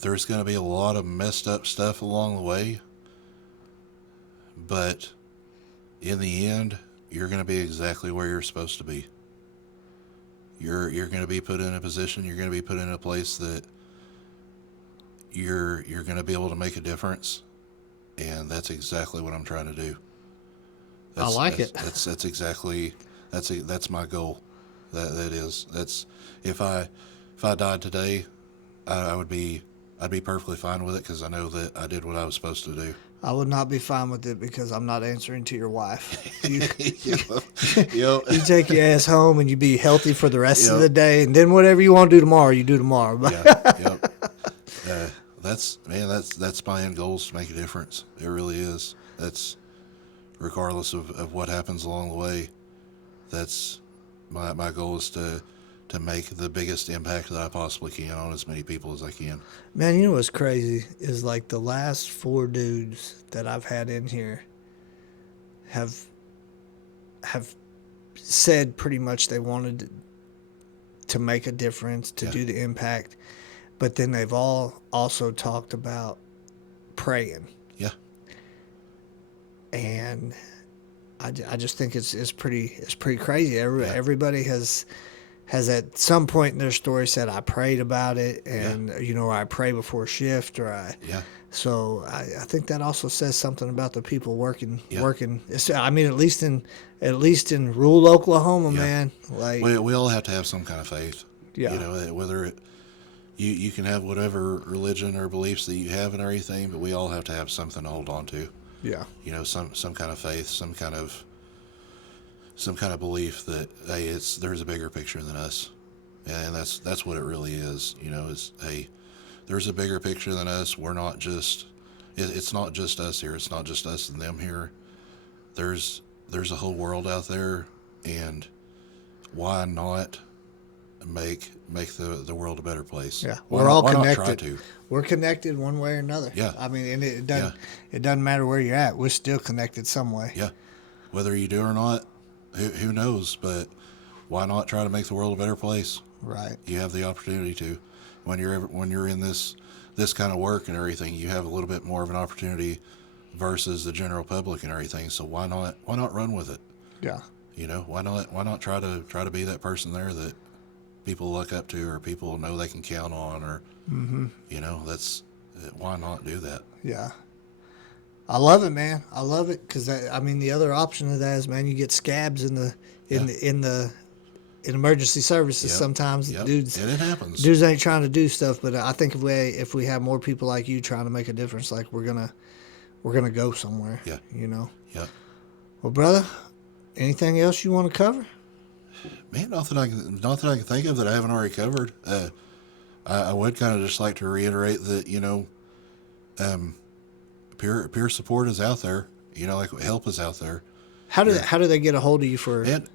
going to be a lot of messed up stuff along the way, but in the end, you're going to be exactly where you're supposed to be. You're going to be put in a position. You're going to be put in a place that you're going to be able to make a difference, and that's exactly what I'm trying to do. I like it. That's exactly that's my goal. That's if I died today, I'd be perfectly fine with it because I know that I did what I was supposed to do. I would not be fine with it because I'm not answering to your wife. You, Yep. you take your ass home and you be healthy for the rest of Yep. the day, and then whatever you want to do tomorrow, you do tomorrow. But Yep. That's my end goal, is to make a difference. It really is. That's regardless of what happens along the way. That's my goal, is to make the biggest impact that I possibly can on as many people as I can. man, you know what's crazy is like the last 4 dudes that I've had in here have said pretty much they wanted to make a difference, to Yeah. do the impact, but then they've all also talked about praying. Yeah. And I just think it's pretty crazy. Everybody has at some point in their story said, I prayed about it, and I pray before shift, or Yeah. So I think that also says something about the people working. Yeah. I mean, at least in rural Oklahoma, Yeah. man. Like We all have to have some kind of faith. Yeah. You know, whether you can have whatever religion or beliefs that you have and everything, but we all have to have something to hold on to. Yeah. You know, some kind of faith, some kind of belief that, hey, there's a bigger picture than us, and that's what it really is. You know, is, hey, there's a bigger picture than us. We're not just it's not just us here. It's not just us and them here. There's a whole world out there, and why not make the world a better place? Yeah, Why we're all not connected. try to? We're connected one way or another. Yeah. I mean, and it doesn't matter where you're at. We're still connected some way. Yeah, whether you do or not, who knows? But why not try to make the world a better place? Right. You have the opportunity to. When you're in this kind of work and everything, you have a little bit more of an opportunity versus the general public and everything. So why not run with it? Yeah. You know, why not try to be that person there that people look up to, or people know they can count on, or you know, why not do that? Yeah. I love it, man. I love it because I mean, the other option of that is, man, you get scabs in emergency services. Yep. Sometimes Yep. dudes, and it happens. dudes ain't trying to do stuff, but I think if we have more people like you trying to make a difference, like we're gonna go somewhere. Yeah. You know. Yeah. Well, brother, anything else you want to cover? Man, nothing I can think of that I haven't already covered. I would kind of just like to reiterate that, you know, peer support is out there. You know, like help is out there. How do they get a hold of you for? And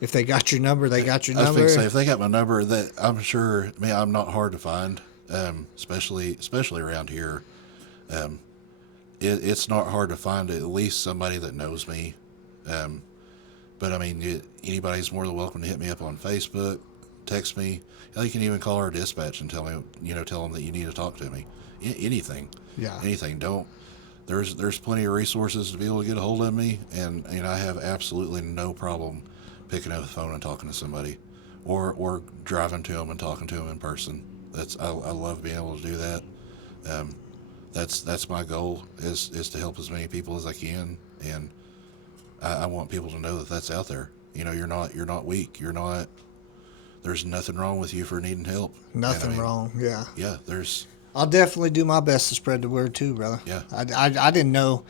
If they got your number, they got your I was number. going to say, if they got my number, that I'm sure. Man, I'm not hard to find, especially around here. It's not hard to find at least somebody that knows me. But I mean, anybody's more than welcome to hit me up on Facebook, text me. You can even call our dispatch and tell them that you need to talk to me. Anything. Yeah. Anything. There's plenty of resources to be able to get a hold of me, and I have absolutely no problem picking up the phone and talking to somebody, or driving to them and talking to them in person. I love being able to do that. That's my goal is to help as many people as I can, and I want people to know that that's out there. You know, you're not weak. There's nothing wrong with you for needing help. Nothing wrong. Yeah. Yeah. I'll definitely do my best to spread the word too, brother. Yeah. I didn't know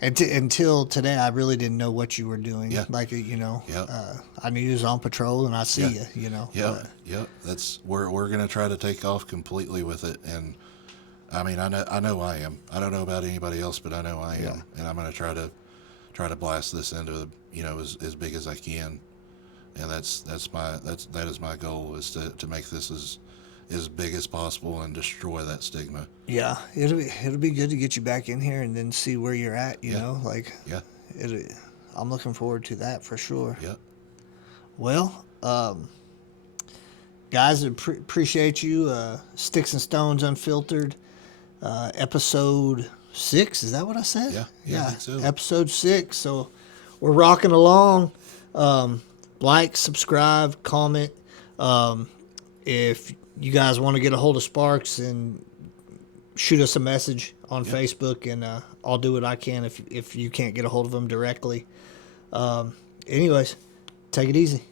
until today. I really didn't know what you were doing. Yeah. Like Yeah. I knew you was on patrol, and I see Yeah. you. You know. Yeah. Yeah. We're gonna try to take off completely with it, and I mean, I know I am. I don't know about anybody else, but I know I am, Yeah. and I'm gonna try to blast this into as big as I can, and that is my goal, is to make this as big as possible and destroy that stigma. Yeah, it'll be good to get you back in here and then see where you're at. You Yeah. know, like Yeah. I'm looking forward to that for sure. Yeah. Well, guys, appreciate you. Sticks and Stones Unfiltered, episode 6. Is that what I said? Yeah, I think so. Episode 6. So we're rocking along. Like, subscribe, comment. If you guys want to get a hold of Sparks, and shoot us a message on Facebook, and I'll do what I can if you can't get a hold of them directly. Anyways, take it easy.